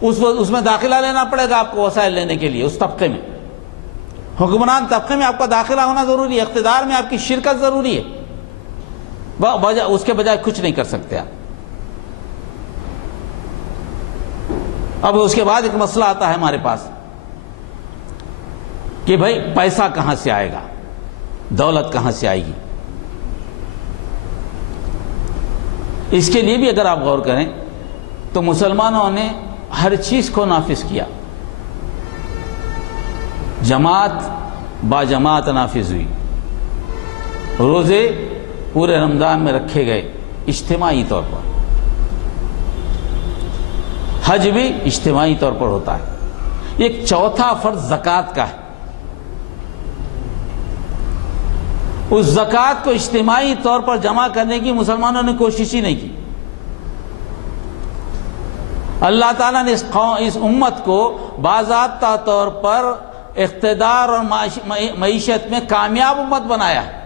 اس میں داخلہ لینا پڑے گا آپ کو وسائل لینے کے لیے۔ اس طبقے میں، حکمران طبقے میں آپ کا داخلہ ہونا ضروری ہے، اقتدار میں آپ کی شرکت ضروری ہے، اس کے بجائے کچھ نہیں کر سکتے آپ۔ اب اس کے بعد ایک مسئلہ آتا ہے ہمارے پاس کہ بھائی پیسہ کہاں سے آئے گا، دولت کہاں سے آئے گی؟ اس کے لیے بھی اگر آپ غور کریں تو مسلمانوں نے ہر چیز کو نافذ کیا، جماعت با جماعت نافذ ہوئی، روزے پورے رمضان میں رکھے گئے اجتماعی طور پر، حج بھی اجتماعی طور پر ہوتا ہے۔ ایک چوتھا فرض زکوٰۃ کا ہے، اس زکوٰۃ کو اجتماعی طور پر جمع کرنے کی مسلمانوں نے کوشش ہی نہیں کی۔ اللہ تعالیٰ نے اس امت کو باضابطہ طور پر اقتدار اور معیشت میں کامیاب امت بنایا ہے،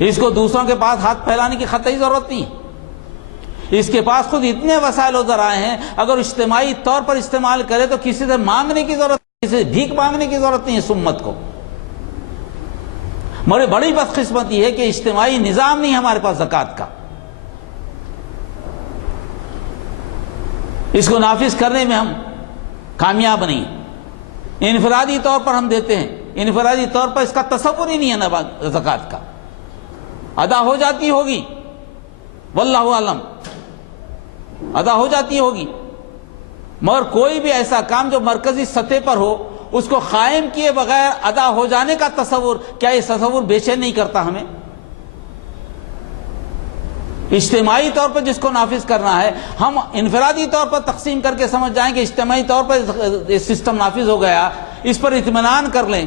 اس کو دوسروں کے پاس ہاتھ پھیلانے کی قطعی ضرورت نہیں، اس کے پاس خود اتنے وسائل و ذرائع ہیں، اگر اجتماعی طور پر استعمال کرے تو کسی سے مانگنے کی ضرورت نہیں، کسی سے بھیک مانگنے کی ضرورت نہیں اس امت کو۔ مگر بڑی بدقسمتی ہے کہ اجتماعی نظام نہیں ہمارے پاس زکوٰۃ کا، اس کو نافذ کرنے میں ہم کامیاب نہیں، انفرادی طور پر ہم دیتے ہیں، انفرادی طور پر اس کا تصور ہی نہیں ہے زکوٰۃ کا، ادا ہو جاتی ہوگی واللہ عالم، ادا ہو جاتی ہوگی، مگر کوئی بھی ایسا کام جو مرکزی سطح پر ہو اس کو قائم کیے بغیر ادا ہو جانے کا تصور، کیا یہ تصور بے چین نہیں کرتا ہمیں؟ اجتماعی طور پر جس کو نافذ کرنا ہے، ہم انفرادی طور پر تقسیم کر کے سمجھ جائیں کہ اجتماعی طور پر سسٹم نافذ ہو گیا، اس پر اطمینان کر لیں،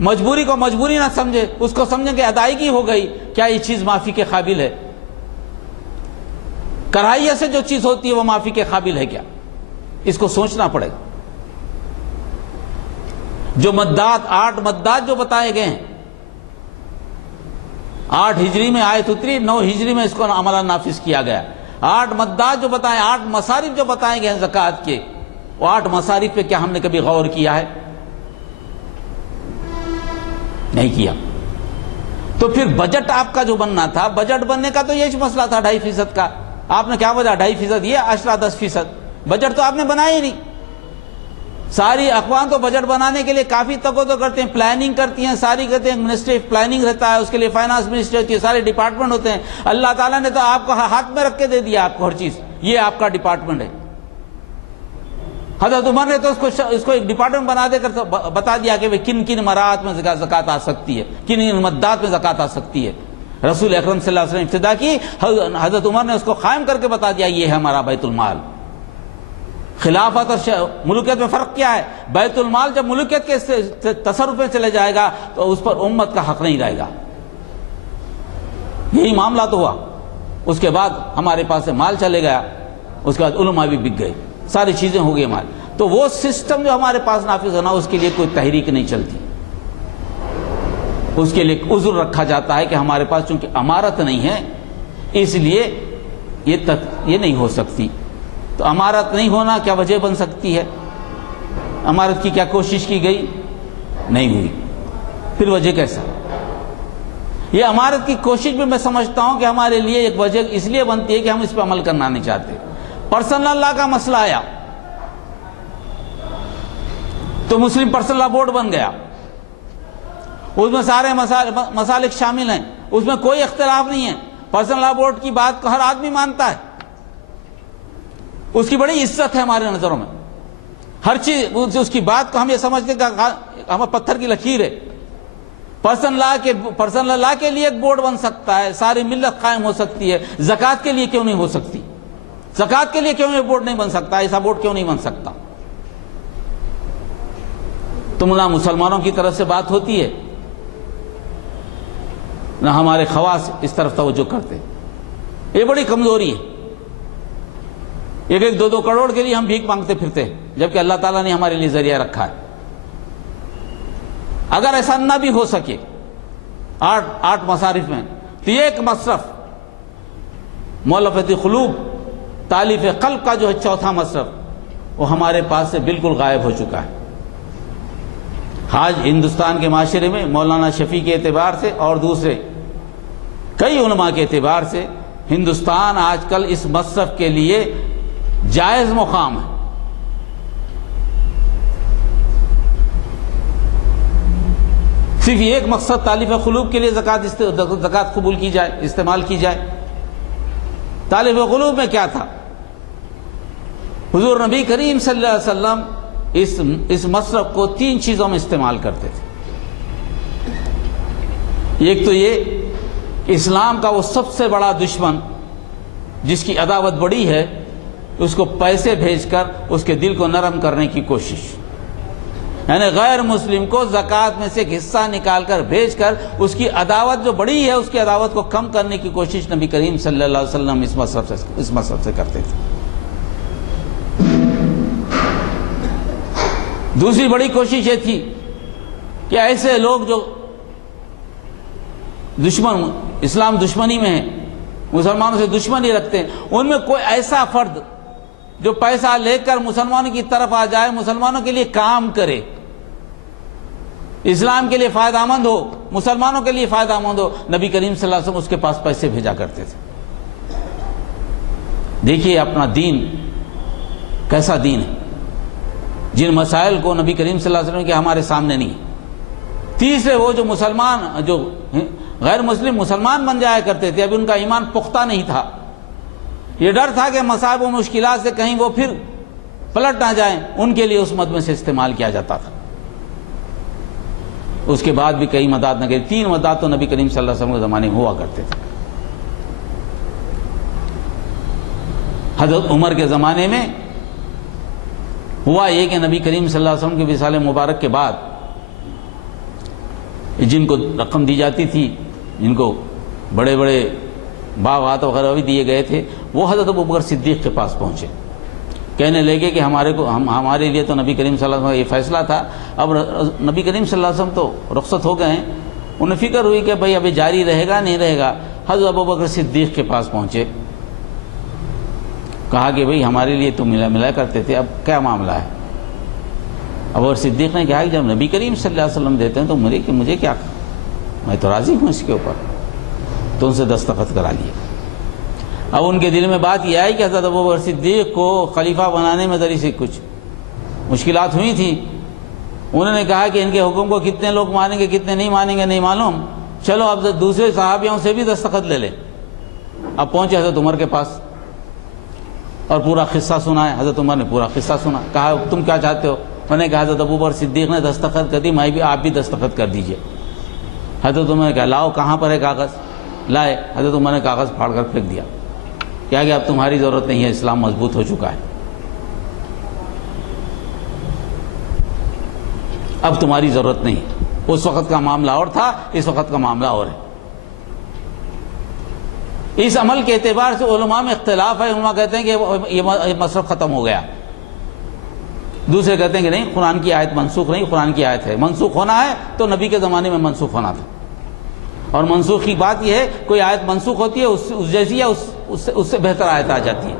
مجبوری کو مجبوری نہ سمجھے، اس کو سمجھیں کہ ادائیگی ہو گئی، کیا یہ چیز معافی کے قابل ہے؟ کراہیت سے جو چیز ہوتی ہے وہ معافی کے قابل ہے کیا؟ اس کو سوچنا پڑے گا۔ جو مدات 8 مدات جو بتائے گئے ہیں، 8 ہجری میں آیت اتری، 9 ہجری میں اس کو عملاً نافذ کیا گیا۔ 8 مدات جو بتائے، 8 مصارف جو بتائے گئے ہیں زکوٰۃ کے، وہ 8 مصارف پہ کیا ہم نے کبھی غور کیا ہے؟ نہیں کیا۔ تو پھر بجٹ آپ کا جو بننا تھا، بجٹ بننے کا تو یہی مسئلہ تھا 2.5% کا، آپ نے کیا وجہ 2.5%، یہ 10%، بجٹ تو آپ نے بنایا ہی نہیں۔ ساری اقوام تو بجٹ بنانے کے لیے کافی تقاضا کرتے ہیں، پلاننگ کرتی ہیں، ساری کرتے ہیں، منسٹری آف پلاننگ رہتا ہے، اس کے لیے فائنانس منسٹری ہوتی ہے، سارے ڈپارٹمنٹ ہوتے ہیں۔ اللہ تعالیٰ نے تو آپ کو ہاتھ میں رکھ کے دے دیا، آپ کو ہر چیز، یہ آپ کا ڈپارٹمنٹ ہے۔ حضرت عمر نے تو اس کو ایک ڈپارٹمنٹ بنا دے کر بتا دیا کہ کن کن مراحت میں زکوٰۃ آ سکتی ہے، کن کن مدات میں زکوٰۃ آ سکتی ہے۔ رسول اکرم صلی اللہ علیہ وسلم ابتدا کی، حضرت عمر نے اس کو قائم کر کے بتا دیا، یہ ہے ہمارا بیت المال۔ خلافت اور ملوکیت میں فرق کیا ہے؟ بیت المال جب ملوکیت کے تصرف میں چلے جائے گا تو اس پر امت کا حق نہیں رہے گا، یہی معاملہ تو ہوا۔ اس کے بعد ہمارے پاس سے مال چلے گیا، اس کے بعد علماء بھی بک گئے، ساری چیزیں ہو گئی مال۔ تو وہ سسٹم جو ہمارے پاس نافذ ہونا، اس کے لیے کوئی تحریک نہیں چلتی، اس کے لیے ایک عذر رکھا جاتا ہے کہ ہمارے پاس چونکہ امارت نہیں ہے، اس لیے یہ نہیں ہو سکتی۔ تو امارت نہیں ہونا کیا وجہ بن سکتی ہے؟ امارت کی کیا کوشش کی گئی؟ نہیں ہوئی، پھر وجہ کیسا؟ یہ امارت کی کوشش بھی میں سمجھتا ہوں کہ ہمارے لیے ایک وجہ اس لیے بنتی ہے کہ ہم اس پہ عمل کرنا نہیں چاہتے۔ پرسنل لا کا مسئلہ آیا تو مسلم پرسنل لا بورڈ بن گیا، اس میں سارے مسالک شامل ہیں، اس میں کوئی اختلاف نہیں ہے، پرسنل لا بورڈ کی بات کو ہر آدمی مانتا ہے، اس کی بڑی عزت ہے ہمارے نظروں میں، ہر چیز اس کی بات کو ہم یہ سمجھتے ہیں کہ ہمیں پتھر کی لکیر ہے۔ پرسنل لا کے لیے ایک بورڈ بن سکتا ہے، ساری ملت قائم ہو سکتی ہے، زکوٰۃ کے لیے کیوں نہیں ہو سکتی؟ زکوٰۃ کے لیے کیوں یہ بورڈ نہیں بن سکتا؟ ایسا بورڈ کیوں نہیں بن سکتا؟ تم نہ مسلمانوں کی طرف سے بات ہوتی ہے نہ ہمارے خواص اس طرف توجہ کرتے، یہ بڑی کمزوری ہے۔ ایک دو دو کروڑ کے لیے ہم بھیک مانگتے پھرتے ہیں، جبکہ اللہ تعالیٰ نے ہمارے لیے ذریعہ رکھا ہے۔ اگر ایسا نہ بھی ہو سکے آٹھ مصارف میں، تو یہ ایک مصرف مؤلفۃ قلوب، تالیف قلب کا جو ہے چوتھا مصرف، وہ ہمارے پاس سے بالکل غائب ہو چکا ہے۔ آج ہندوستان کے معاشرے میں مولانا شفیع کے اعتبار سے اور دوسرے کئی علماء کے اعتبار سے ہندوستان آج کل اس مصرف کے لیے جائز مقام ہے۔ صرف ایک مقصد تالیف قلوب کے لیے زکوٰۃ قبول کی جائے، استعمال کی جائے۔ تالیف قلوب میں کیا تھا؟ حضور نبی کریم صلی اللہ علیہ وسلم اس مصرف کو 3 چیزوں میں استعمال کرتے تھے۔ ایک تو یہ کہ اسلام کا وہ سب سے بڑا دشمن جس کی عداوت بڑی ہے، اس کو پیسے بھیج کر اس کے دل کو نرم کرنے کی کوشش، یعنی غیر مسلم کو زکوٰۃ میں سے ایک حصہ نکال کر بھیج کر اس کی عداوت جو بڑی ہے اس کی عداوت کو کم کرنے کی کوشش نبی کریم صلی اللہ علیہ وسلم اس مصرف سے کرتے تھے۔ دوسری بڑی کوشش یہ تھی کہ ایسے لوگ جو اسلام دشمنی میں ہیں، مسلمانوں سے دشمنی رکھتے ہیں، ان میں کوئی ایسا فرد جو پیسہ لے کر مسلمانوں کی طرف آ جائے، مسلمانوں کے لیے کام کرے، اسلام کے لیے فائدہ مند ہو، مسلمانوں کے لیے فائدہ مند ہو، نبی کریم صلی اللہ علیہ وسلم اس کے پاس پیسے بھیجا کرتے تھے۔ دیکھیے اپنا دین کیسا دین ہے، جن مسائل کو نبی کریم صلی اللہ علیہ وسلم کے ہمارے سامنے نہیں۔ تیسرے وہ جو غیر مسلم مسلمان بن جایا کرتے تھے، ابھی ان کا ایمان پختہ نہیں تھا، یہ ڈر تھا کہ مصائب و مشکلات سے کہیں وہ پھر پلٹ نہ جائیں، ان کے لیے اس مد میں سے استعمال کیا جاتا تھا۔ اس کے بعد بھی کئی مداد نہ گئی، 3 مداد تو نبی کریم صلی اللہ علیہ وسلم کے زمانے میں ہوا کرتے تھے۔ حضرت عمر کے زمانے میں ہوا یہ کہ نبی کریم صلی اللہ علیہ وسلم کے وصال مبارک کے بعد جن کو رقم دی جاتی تھی، جن کو بڑے بڑے باغات وغیرہ بھی دیے گئے تھے، وہ حضرت ابوبکر صدیق کے پاس پہنچے، کہنے لگے کہ ہمارے لیے تو نبی کریم صلی اللہ علیہ وسلم کا یہ فیصلہ تھا، اب نبی کریم صلی اللہ علیہ وسلم تو رخصت ہو گئے ہیں، انہیں فکر ہوئی کہ بھئی ابھی جاری رہے گا نہیں رہے گا۔ حضرت ابوبکر صدیق کے پاس پہنچے، کہا کہ بھئی ہمارے لیے تو ملا کرتے تھے، اب کیا معاملہ ہے؟ ابوبکر صدیق نے کہا کہ جب نبی کریم صلی اللہ علیہ وسلم دیتے ہیں تو مجھے کیا، میں تو راضی ہوں اس کے اوپر، تو ان سے دستخط کرا لیے۔ اب ان کے دل میں بات یہ آئی کہ حضرت ابوبکر صدیق کو خلیفہ بنانے میں ذرا سی کچھ مشکلات ہوئی تھیں، انہوں نے کہا کہ ان کے حکم کو کتنے لوگ مانیں گے کتنے نہیں مانیں گے نہیں معلوم، چلو اب دوسرے صحابیوں سے بھی دستخط لے لیں۔ اب پہنچے حضرت عمر کے پاس اور پورا قصہ سنا ہے۔ حضرت عمر نے پورا قصہ سنا، کہا تم کیا چاہتے ہو؟ میں نے کہا حضرت ابوبکر صدیق نے دستخط کر دی، آپ بھی دستخط کر دیجئے۔ حضرت عمر نے کہا لاؤ کہاں پر ہے کاغذ؟ لائے، حضرت عمر نے کاغذ پھاڑ کر پھینک دیا، کیا کہ اب تمہاری ضرورت نہیں ہے، اسلام مضبوط ہو چکا ہے، اب تمہاری ضرورت نہیں۔ اس وقت کا معاملہ اور تھا، اس وقت کا معاملہ اور ہے۔ اس عمل کے اعتبار سے علماء میں اختلاف ہے، علماء کہتے ہیں کہ یہ مصرف ختم ہو گیا، دوسرے کہتے ہیں کہ نہیں، قرآن کی آیت منسوخ نہیں، قرآن کی آیت ہے، منسوخ ہونا ہے تو نبی کے زمانے میں منسوخ ہونا تھا، اور منسوخ کی بات یہ ہے کوئی آیت منسوخ ہوتی ہے اس جیسی ہے، اس سے بہتر آیت آ جاتی ہے۔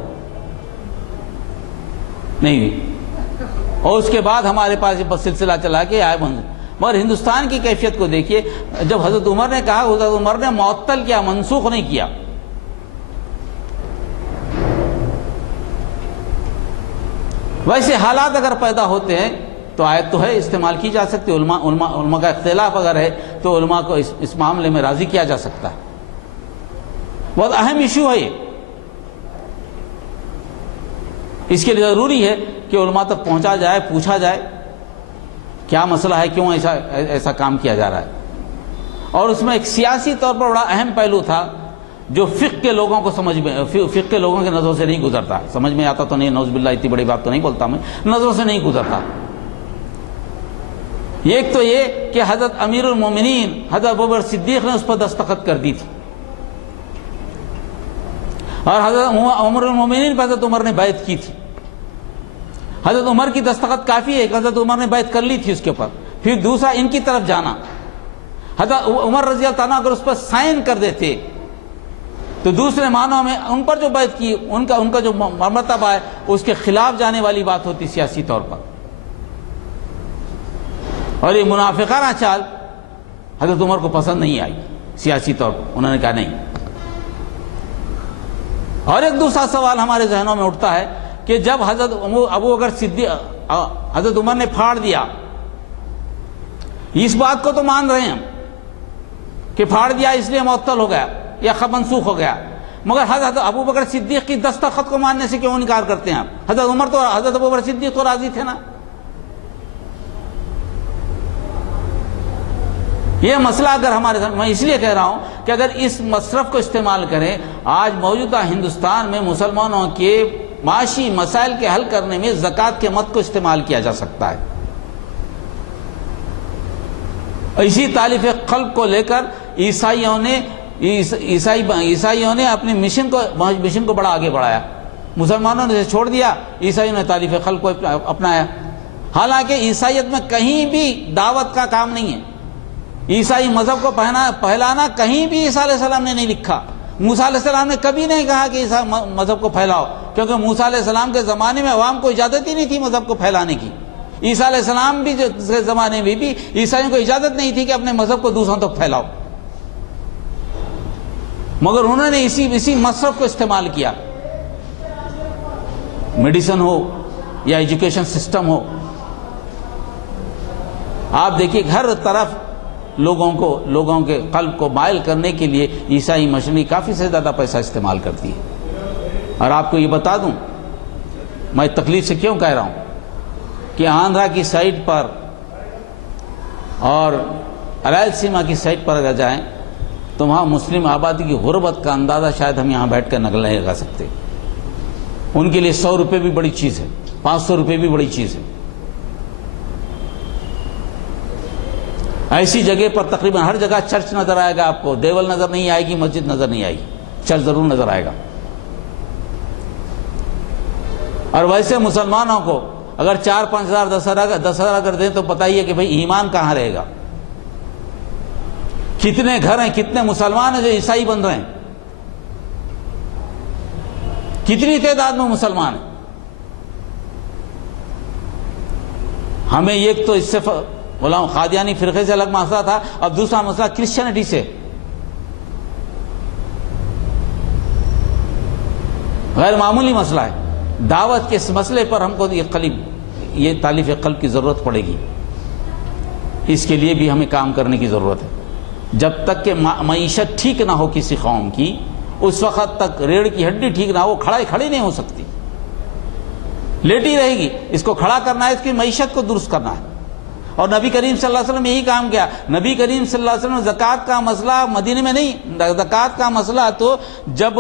نہیں ہوئی، اور اس کے بعد ہمارے پاس یہ بس سلسلہ چلا کے آئے بند. مگر ہندوستان کی کیفیت کو دیکھیے، جب حضرت عمر نے کہا، حضرت عمر نے معطل کیا، منسوخ نہیں کیا. ویسے حالات اگر پیدا ہوتے ہیں تو آیت تو ہے، استعمال کی جا سکتی ہے. علماء کا اختلاف اگر ہے تو علماء کو اس معاملے میں راضی کیا جا سکتا ہے. بہت اہم ایشو ہے یہ، اس کے لیے ضروری ہے کہ علماء تک پہنچا جائے، پوچھا جائے کیا مسئلہ ہے، کیوں ایسا کام کیا جا رہا ہے. اور اس میں ایک سیاسی طور پر بڑا اہم پہلو تھا جو فقہ کے لوگوں کو فقہ کے لوگوں کے نظروں سے نہیں گزرتا. سمجھ میں آتا تو نہیں، نعوذ باللہ اتنی بڑی بات تو نہیں بولتا میں، نظروں سے نہیں گزرتا. ایک تو یہ کہ حضرت امیر المومنین حضرت ابوبکر صدیق نے اس پر دستخط کر دی تھی، اور حضرت امیر المومنین پر حضرت عمر نے بیعت کی تھی. حضرت عمر کی دستخط کافی ہے کہ حضرت عمر نے بیعت کر لی تھی اس کے اوپر. پھر دوسرا ان کی طرف جانا، حضرت عمر رضی اللہ عنہ اگر اس پر سائن کر دیتے تو دوسرے معنوں میں ان پر جو بیعت کی ان کا جو مرتبہ ہے اس کے خلاف جانے والی بات ہوتی سیاسی طور پر. اور یہ منافقانہ چال حضرت عمر کو پسند نہیں آئی سیاسی طور پر، انہوں نے کہا نہیں. اور ایک دوسرا سوال ہمارے ذہنوں میں اٹھتا ہے کہ جب حضرت ابوبکر صدیق حضرت عمر نے پھاڑ دیا، اس بات کو تو مان رہے ہیں ہم کہ پھاڑ دیا اس لیے معطل ہو گیا یا منسوخ ہو گیا، مگر حضرت ابوبکر صدیق کی دستخط کو ماننے سے کیوں انکار کرتے ہیں آپ؟ حضرت عمر تو حضرت ابوبکر صدیق تو راضی تھے نا. یہ مسئلہ اگر ہمارے سامنے، میں اس لیے کہہ رہا ہوں کہ اگر اس مصرف کو استعمال کریں، آج موجودہ ہندوستان میں مسلمانوں کے معاشی مسائل کے حل کرنے میں زکوٰۃ کے مد کو استعمال کیا جا سکتا ہے. اسی تالیف قلب کو لے کر عیسائیوں نے اپنی مشن کو بڑا آگے بڑھایا. مسلمانوں نے چھوڑ دیا، عیسائیوں نے تالیف قلب کو اپنایا. حالانکہ عیسائیت میں کہیں بھی دعوت کا کام نہیں ہے. عیسائی مذہب کو پھیلانا کہیں بھی عیسیٰ علیہ السلام نے نہیں لکھا. موسیٰ علیہ السلام نے کبھی نہیں کہا کہ عیسائی مذہب کو پھیلاؤ، کیونکہ موسیٰ علیہ السلام کے زمانے میں عوام کو اجازت ہی نہیں تھی مذہب کو پھیلانے کی. عیسیٰ علیہ السلام بھی کے زمانے میں بھی عیسائیوں کو اجازت نہیں تھی کہ اپنے مذہب کو دوسروں تک پھیلاؤ، مگر انہوں نے اسی مصرف کو استعمال کیا. میڈیسن ہو یا ایجوکیشن سسٹم ہو، آپ دیکھیے ہر طرف لوگوں کے قلب کو مائل کرنے کے لیے عیسائی مشنری کافی سے زیادہ پیسہ استعمال کرتی ہے. اور آپ کو یہ بتا دوں، میں تکلیف سے کیوں کہہ رہا ہوں کہ آندھرا کی سائٹ پر اور رائل سیما کی سائٹ پر اگر جائیں تو وہاں مسلم آبادی کی غربت کا اندازہ شاید ہم یہاں بیٹھ کر نقل نہیں لگا سکتے. ان کے لیے 100 روپے بھی بڑی چیز ہے، 500 روپے بھی بڑی چیز ہے. ایسی جگہ پر تقریباً ہر جگہ چرچ نظر آئے گا آپ کو، دیول نظر نہیں آئے گی، مسجد نظر نہیں آئے گی، چرچ ضرور نظر آئے گا. اور ویسے مسلمانوں کو اگر 4-5 ہزار 10,000 اگر دیں تو بتائیے کہ بھئی ایمان کہاں رہے گا؟ کتنے گھر ہیں، کتنے مسلمان ہیں جو عیسائی بن رہے ہیں، کتنی تعداد میں مسلمان ہیں. ہمیں ایک تو اس سے غلام قادیانی فرقے سے الگ مسئلہ تھا، اب دوسرا مسئلہ کرسچینٹی سے. غیر معمولی مسئلہ ہے. دعوت کے اس مسئلے پر ہم کو یہ تالیف قلب کی ضرورت پڑے گی. اس کے لیے بھی ہمیں کام کرنے کی ضرورت ہے. جب تک کہ معیشت ٹھیک نہ ہو کسی قوم کی، اس وقت تک ریڑھ کی ہڈی ٹھیک نہ ہو، کھڑی نہیں ہو سکتی، لیٹی رہے گی. اس کو کھڑا کرنا ہے، اس کی معیشت کو درست کرنا ہے. اور نبی کریم صلی اللہ علیہ وسلم یہی کام کیا. نبی کریم صلی اللہ علیہ وسلم زکوٰۃ کا مسئلہ مدینے میں نہیں، زکوٰۃ کا مسئلہ تو جب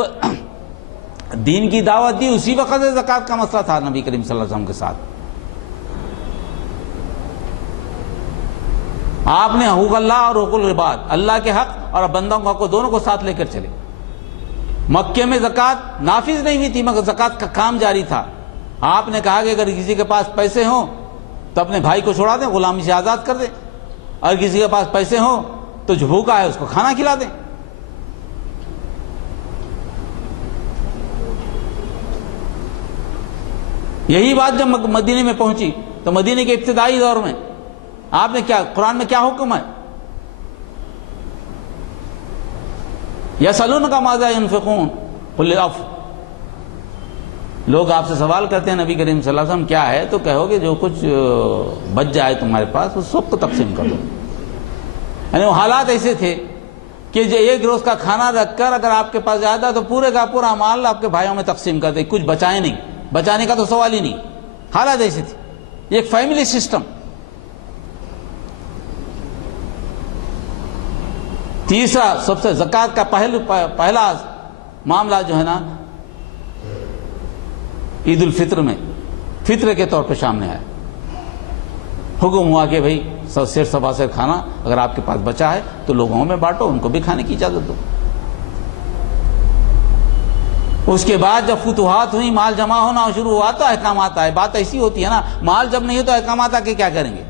دین کی دعوت دی اسی وقت سے زکوٰۃ کا مسئلہ تھا نبی کریم صلی اللہ علیہ وسلم کے ساتھ. آپ نے حقوق اللہ اور حقوق العباد، اللہ کے حق اور بندوں کے حق کو دونوں کو ساتھ لے کر چلے. مکے میں زکوٰۃ نافذ نہیں ہوئی تھی مگر زکوٰۃ کا کام جاری تھا. آپ نے کہا کہ اگر کسی کے پاس پیسے ہوں تو اپنے بھائی کو چھوڑا دیں، غلامی سے آزاد کر دیں، اور کسی کے پاس پیسے ہوں تو جو بھوکا ہے اس کو کھانا کھلا دیں. یہی بات جب مدینے میں پہنچی تو مدینے کے ابتدائی دور میں آپ نے کیا، قرآن میں کیا حکم ہے؟ یسألونک ماذا ینفقون قل العفو، لوگ آپ سے سوال کرتے ہیں نبی کریم صلی اللہ علیہ وسلم کیا ہے، تو کہو گے جو کچھ بچ جائے تمہارے پاس اس سب کو تقسیم کر دو۔ یعنی وہ حالات ایسے تھے کہ جو ایک روز کا کھانا رکھ کر اگر آپ کے پاس زیادہ تو پورے کا پورا مال آپ کے بھائیوں میں تقسیم کر دے، کچھ بچائے نہیں، بچانے کا تو سوال ہی نہیں، حالات ایسے تھی، ایک فیملی سسٹم۔ تیسرا سب سے زکوٰۃ کا پہلا معاملہ جو ہے نا عید الفطر میں فطر کے طور پہ سامنے آیا، حکم ہوا کہ بھئی سیر سبا سے کھانا اگر آپ کے پاس بچا ہے تو لوگوں میں بانٹو، ان کو بھی کھانے کی اجازت دو۔ اس کے بعد جب فتوحات ہوئی، مال جمع ہونا شروع ہوا تو احکامات آئے۔ بات ایسی ہوتی ہے نا، مال جب نہیں ہو تو احکامات آ کے کیا کریں گے؟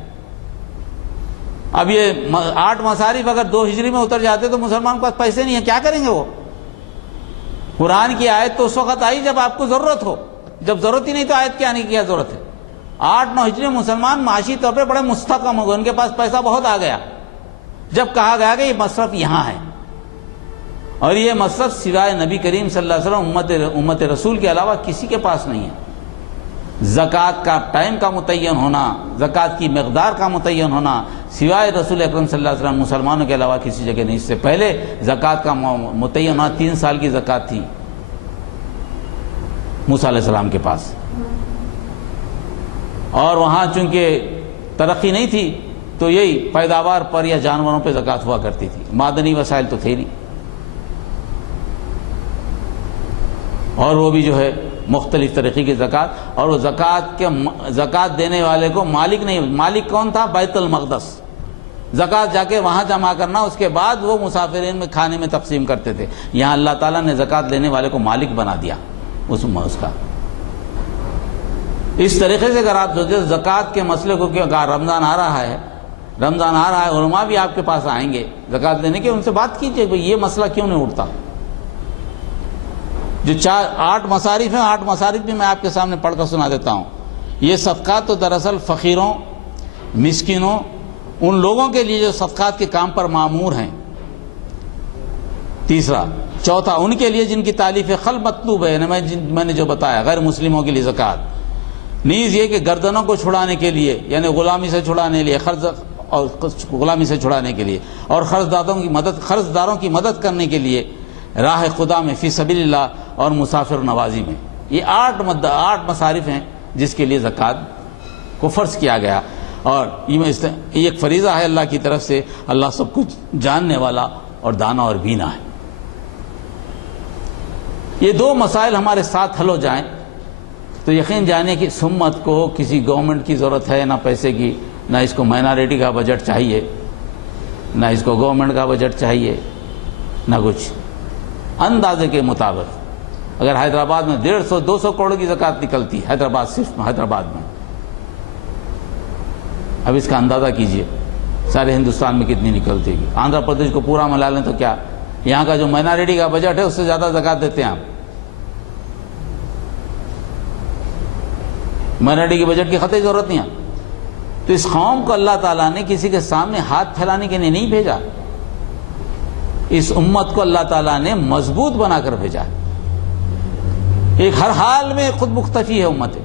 اب یہ 8 مصارف اگر 2 ہجری میں اتر جاتے تو مسلمان کے پاس پیسے نہیں ہیں، کیا کریں گے وہ؟ قرآن کی آیت تو اس وقت آئی جب آپ کو ضرورت ہو، جب ضرورت ہی نہیں تو آیت کے آنے کی کیا ضرورت ہے؟ 8-9 ہجری میں مسلمان معاشی طور پہ بڑے مستحکم ہو گئے، ان کے پاس پیسہ بہت آ گیا، جب کہا گیا کہ یہ مصرف یہاں ہے، اور یہ مصرف سوائے نبی کریم صلی اللہ علیہ وسلم امت رسول کے علاوہ کسی کے پاس نہیں ہے۔ زکوٰۃ کا ٹائم کا متعین ہونا، زکوٰۃ کی مقدار کا متعین ہونا سوائے رسول اکرم صلی اللہ علیہ وسلم مسلمانوں کے علاوہ کسی جگہ نہیں۔ اس سے پہلے زکوٰۃ کا متعین ہونا 3 سال کی زکوٰۃ تھی موسیٰ علیہ السلام کے پاس، اور وہاں چونکہ ترقی نہیں تھی تو یہی پیداوار پر یا جانوروں پہ زکوٰۃ ہوا کرتی تھی، معدنی وسائل تو تھے نہیں، اور وہ بھی جو ہے مختلف طریقے کی زکوٰۃ، اور وہ زکوٰۃ دینے والے کو مالک نہیں، مالک کون تھا؟ بیت المقدس، زکوٰۃ جا کے وہاں جمع کرنا، اس کے بعد وہ مسافرین میں کھانے میں تقسیم کرتے تھے۔ یہاں اللہ تعالیٰ نے زکوٰۃ لینے والے کو مالک بنا دیا اس کا۔ اس طریقے سے اگر آپ سوچیں زکوٰۃ کے مسئلے کو، کہ اگر رمضان آ رہا ہے، علماء بھی آپ کے پاس آئیں گے زکوٰۃ لینے کے، ان سے بات کیجئے کہ یہ مسئلہ کیوں نہیں اٹھتا۔ جو 8 مصارف ہیں، 8 مصارف بھی میں آپ کے سامنے پڑھ کر سنا دیتا ہوں۔ یہ صدقات تو دراصل فقیروں، مسکینوں، ان لوگوں کے لیے جو صدقات کے کام پر مامور ہیں، تیسرا۔ چوتھا ان کے لیے جن کی تالیف قلب مطلوب ہے، میں نے جو بتایا، غیر مسلموں کے لیے زکوٰۃ۔ نیز یہ کہ گردنوں کو چھڑانے کے لیے، یعنی غلامی سے چھڑانے کے لیے، غلامی سے چھڑانے کے لیے، اور قرض داروں کی مدد کرنے کے لیے راہ خدا میں، فی سبیل اللہ، اور مسافر نوازی میں۔ یہ 8 مصارف ہیں جس کے لیے زکوٰۃ کو فرض کیا گیا، اور یہ ایک فریضہ ہے اللہ کی طرف سے۔ اللہ سب کچھ جاننے والا اور دانا اور بینا ہے۔ یہ 2 مسائل ہمارے ساتھ حل ہو جائیں تو یقین جانے کہ اس امت کو کسی گورنمنٹ کی ضرورت ہے نہ پیسے کی، نہ اس کو مائنارٹی کا بجٹ چاہیے، نہ اس کو گورنمنٹ کا بجٹ چاہیے، نہ کچھ۔ اندازے کے مطابق اگر حیدرآباد میں 150-200 کروڑ کی زکوٰۃ نکلتی، حیدرآباد، صرف حیدرآباد میں، اب اس کا اندازہ کیجئے سارے ہندوستان میں کتنی نکلتی گی۔ آندھرا پردیش کو پورا ملا لیں تو کیا یہاں کا جو مائنارٹی کا بجٹ ہے اس سے زیادہ زکوٰۃ دیتے ہیں آپ۔ مائنارٹی کے بجٹ کی قطعی ضرورت نہیں ہے۔ تو اس قوم کو اللہ تعالیٰ نے کسی کے سامنے ہاتھ پھیلانے کے لیے نہیں بھیجا، اس امت کو اللہ تعالیٰ نے مضبوط بنا کر بھیجا۔ ایک ہر حال میں خود مختفی ہے امت،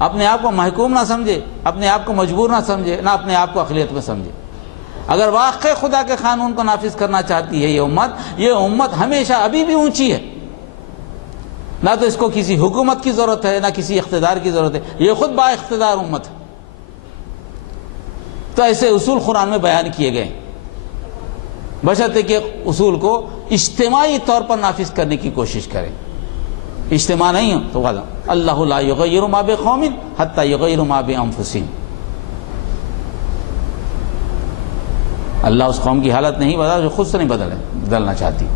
اپنے آپ کو محکوم نہ سمجھے، اپنے آپ کو مجبور نہ سمجھے، نہ اپنے آپ کو اقلیت میں سمجھے۔ اگر واقع خدا کے قانون کو نافذ کرنا چاہتی ہے یہ امت ہمیشہ ابھی بھی اونچی ہے، نہ تو اس کو کسی حکومت کی ضرورت ہے، نہ کسی اقتدار کی ضرورت ہے، یہ خود با اقتدار امت ہے۔ تو ایسے اصول قرآن میں بیان کیے گئے، بشرطے کہ اصول کو اجتماعی طور پر نافذ کرنے کی کوشش کریں۔ اجتماع نہیں ہو تو اللہ لا یغیر ما بقوم حتی یغیروا ما بانفسہم، اللہ اس قوم کی حالت نہیں بدلا جو خود سے نہیں بدلنا چاہتی،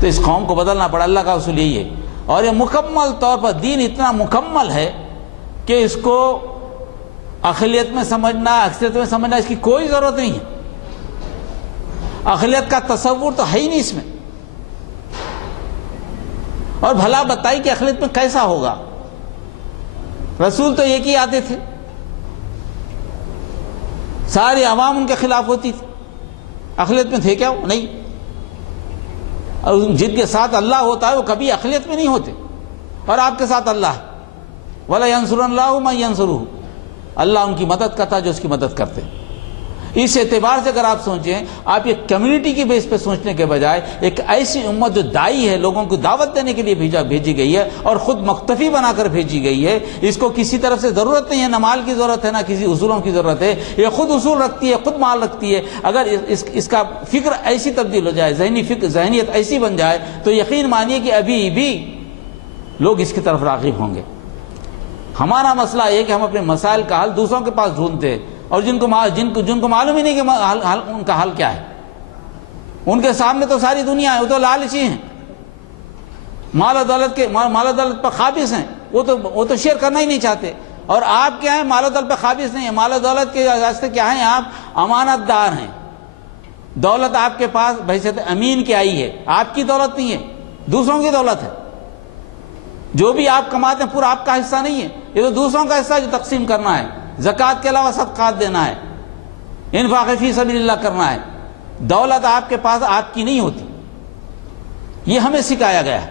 تو اس قوم کو بدلنا پڑا۔ اللہ کا اصول یہی ہے، اور یہ مکمل طور پر دین اتنا مکمل ہے کہ اس کو اقلیت میں سمجھنا، اکثریت میں سمجھنا، اس کی کوئی ضرورت نہیں ہے۔ اقلیت کا تصور تو ہے ہی نہیں اس میں، اور بھلا بتائی کہ اقلیت میں کیسا ہوگا؟ رسول تو ایک ہی آتے تھے، سارے عوام ان کے خلاف ہوتی تھی، اقلیت میں تھے کیا وہ؟ نہیں. اور جن کے ساتھ اللہ ہوتا ہے وہ کبھی اقلیت میں نہیں ہوتے، اور آپ کے ساتھ اللہ ہے. وَلَا يَنْصُرَنَّ اللَّهُ مَن يَنْصُرُهُ، اللہ ان کی مدد کرتا ہے جو اس کی مدد کرتے ہیں. اس اعتبار سے اگر آپ سوچیں، آپ ایک کمیونٹی کی بیس پہ سوچنے کے بجائے ایک ایسی امت جو دائی ہے، لوگوں کو دعوت دینے کے لیے بھیجی گئی ہے اور خود مقتفی بنا کر بھیجی گئی ہے، اس کو کسی طرف سے ضرورت نہیں ہے، نہ مال کی ضرورت ہے نہ کسی اصولوں کی ضرورت ہے، یہ خود اصول رکھتی ہے، خود مال رکھتی ہے. اگر اس کا فکر ایسی تبدیل ہو جائے، ذہنیت ایسی بن جائے، تو یقین مانیے کہ ابھی بھی لوگ اس کی طرف راغب ہوں گے. ہمارا مسئلہ یہ کہ ہم اپنے مسائل کا حل دوسروں کے پاس ڈھونڈتے ہیں، اور جن کو معلوم ہی نہیں کہ ان کا حل کیا ہے. ان کے سامنے تو ساری دنیا ہے، وہ تو لالچی ہیں، مال و دولت پر قابض ہیں، وہ تو شیئر کرنا ہی نہیں چاہتے. اور آپ کیا ہیں؟ مال و دولت پر قابض نہیں ہیں، مال و دولت کے راستے کیا ہیں؟ آپ امانت دار ہیں. دولت آپ کے پاس بحیثیت امین کی آئی ہے، آپ کی دولت نہیں ہے، دوسروں کی دولت ہے. جو بھی آپ کماتے ہیں پورا آپ کا حصہ نہیں ہے، یہ تو دوسروں کا حصہ ہے جو تقسیم کرنا ہے. زکوٰۃ کے علاوہ صدقات دینا ہے، انفاق فی سبیل اللہ کرنا ہے. دولت آپ کے پاس آپ کی نہیں ہوتی، یہ ہمیں سکھایا گیا ہے.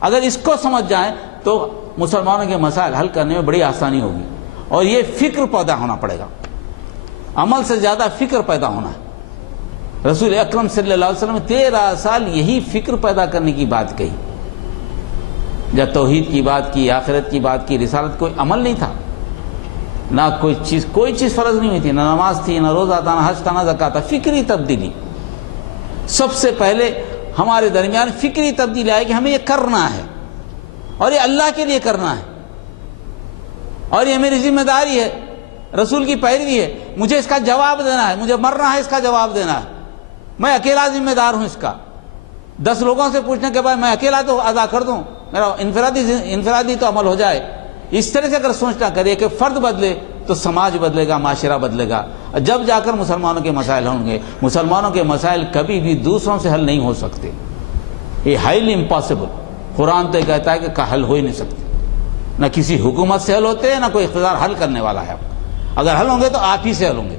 اگر اس کو سمجھ جائیں تو مسلمانوں کے مسائل حل کرنے میں بڑی آسانی ہوگی. اور یہ فکر پیدا ہونا پڑے گا، عمل سے زیادہ فکر پیدا ہونا ہے. رسول اکرم صلی اللہ علیہ وسلم 13 سال یہی فکر پیدا کرنے کی بات کہی. جب توحید کی بات کی، آخرت کی بات کی، رسالت، کوئی عمل نہیں تھا، نہ کوئی چیز فرض نہیں ہوئی تھی، نہ نماز تھی، نہ روزہ تھا، نہ حج تھا، نہ زکوٰۃ تھا. فکری تبدیلی سب سے پہلے ہمارے درمیان فکری تبدیلی آئے کہ ہمیں یہ کرنا ہے، اور یہ اللہ کے لیے کرنا ہے، اور یہ میری ذمہ داری ہے، رسول کی پیروی ہے. مجھے اس کا جواب دینا ہے، مجھے مرنا ہے، اس کا جواب دینا ہے. میں اکیلا ذمہ دار ہوں اس کا. 10 لوگوں سے پوچھنے کے بعد میں اکیلا تو ادا کر دوں، میرا انفرادی تو عمل ہو جائے. اس طرح سے اگر سوچنا کرے کہ فرد بدلے تو سماج بدلے گا، معاشرہ بدلے گا، جب جا کر مسلمانوں کے مسائل ہوں گے. مسلمانوں کے مسائل کبھی بھی دوسروں سے حل نہیں ہو سکتے، یہ ہائیلی امپاسبل. قرآن تو کہتا ہے کہ حل ہو ہی نہیں سکتے، نہ کسی حکومت سے حل ہوتے ہیں، نہ کوئی اقتدار حل کرنے والا ہے. اگر حل ہوں گے تو آپ ہی سے حل ہوں گے،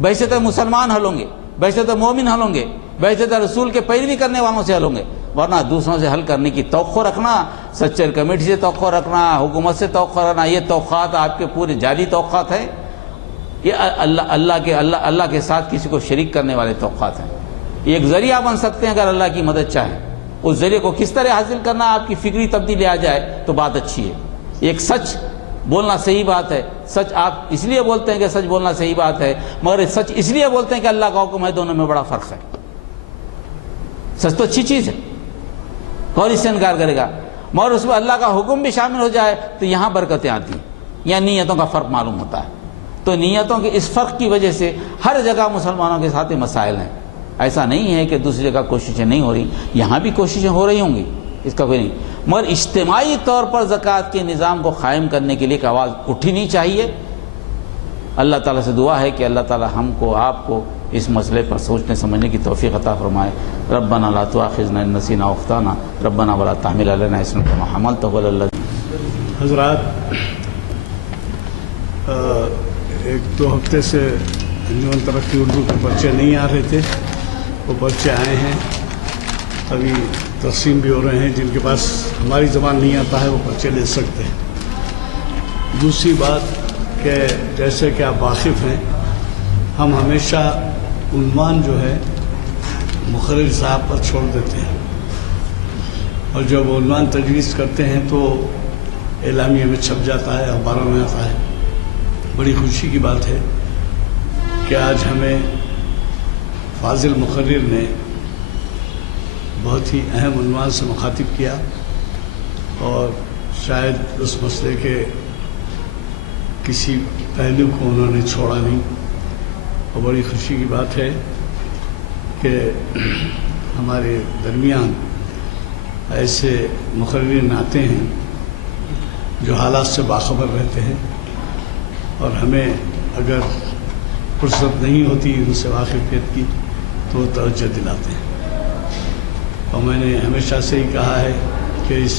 بحیثیت مسلمان حل ہوں گے، بحیثیت مومن حل ہوں گے، بحیثیت رسول کے پیروی کرنے والوں سے حل ہوں گے. ورنہ دوسروں سے حل کرنے کی توقع رکھنا، سچر کمیٹی سے توقع رکھنا، حکومت سے توقع رکھنا، یہ توقعات آپ کے پورے جعلی توقعات ہیں. یہ اللہ کے ساتھ کسی کو شریک کرنے والے توقعات ہیں. یہ ایک ذریعہ بن سکتے ہیں اگر اللہ کی مدد چاہیں. اس ذریعے کو کس طرح حاصل کرنا، آپ کی فکری تبدیلی آ جائے تو بات اچھی ہے. ایک سچ بولنا صحیح بات ہے، سچ آپ اس لیے بولتے ہیں کہ سچ بولنا صحیح بات ہے، مگر سچ اس لیے بولتے ہیں کہ اللہ کا حکم ہے. دونوں میں بڑا فرق ہے. سچ تو اچھی چیز ہے، کون اس سے انکار کرے گا، مگر اس میں اللہ کا حکم بھی شامل ہو جائے تو یہاں برکتیں آتی ہیں. یہاں نیتوں کا فرق معلوم ہوتا ہے. تو نیتوں کے اس فرق کی وجہ سے ہر جگہ مسلمانوں کے ساتھ مسائل ہیں. ایسا نہیں ہے کہ دوسری جگہ کوششیں نہیں ہو رہی، یہاں بھی کوششیں ہو رہی ہوں گی، اس کا کوئی نہیں. مگر اجتماعی طور پر زکوٰۃ کے نظام کو قائم کرنے کے لیے ایک آواز اٹھنی چاہیے. اللہ تعالیٰ سے دعا ہے کہ اللہ تعالیٰ ہم کو، آپ کو اس مسئلے پر سوچنے سمجھنے کی توفیق عطا فرمائے. ربنا لا تؤاخذنا ان نسینا او اخطانا ربنا ولا تحمل علينا اصرا كما حملته على الذين. حضرات، 1-2 ہفتے سے انجمن ترقی اردو کے پرچے نہیں آ رہے تھے، وہ پرچے آئے ہیں. ابھی تقسیم بھی ہو رہے ہیں. جن کے پاس ہماری زبان نہیں آتا ہے وہ پرچے لے سکتے ہیں. دوسری بات کہ جیسے کہ آپ واقف ہیں، ہم ہمیشہ عنوان جو ہے مقرر صاحب پر چھوڑ دیتے ہیں، اور جب وہ عنوان تجویز کرتے ہیں تو اعلامیہ میں چھپ جاتا ہے، اخباروں میں آتا ہے. بڑی خوشی کی بات ہے کہ آج ہمیں فاضل مقرر نے بہت ہی اہم عنوان سے مخاطب کیا، اور شاید اس مسئلے کے کسی پہلو کو انہوں نے چھوڑا نہیں. اور بڑی خوشی کی بات ہے کہ ہمارے درمیان ایسے مقررین آتے ہیں جو حالات سے باخبر رہتے ہیں، اور ہمیں اگر فرصت نہیں ہوتی ان سے واقفیت کی تو وہ توجہ دلاتے ہیں. اور میں نے ہمیشہ سے ہی کہا ہے کہ اس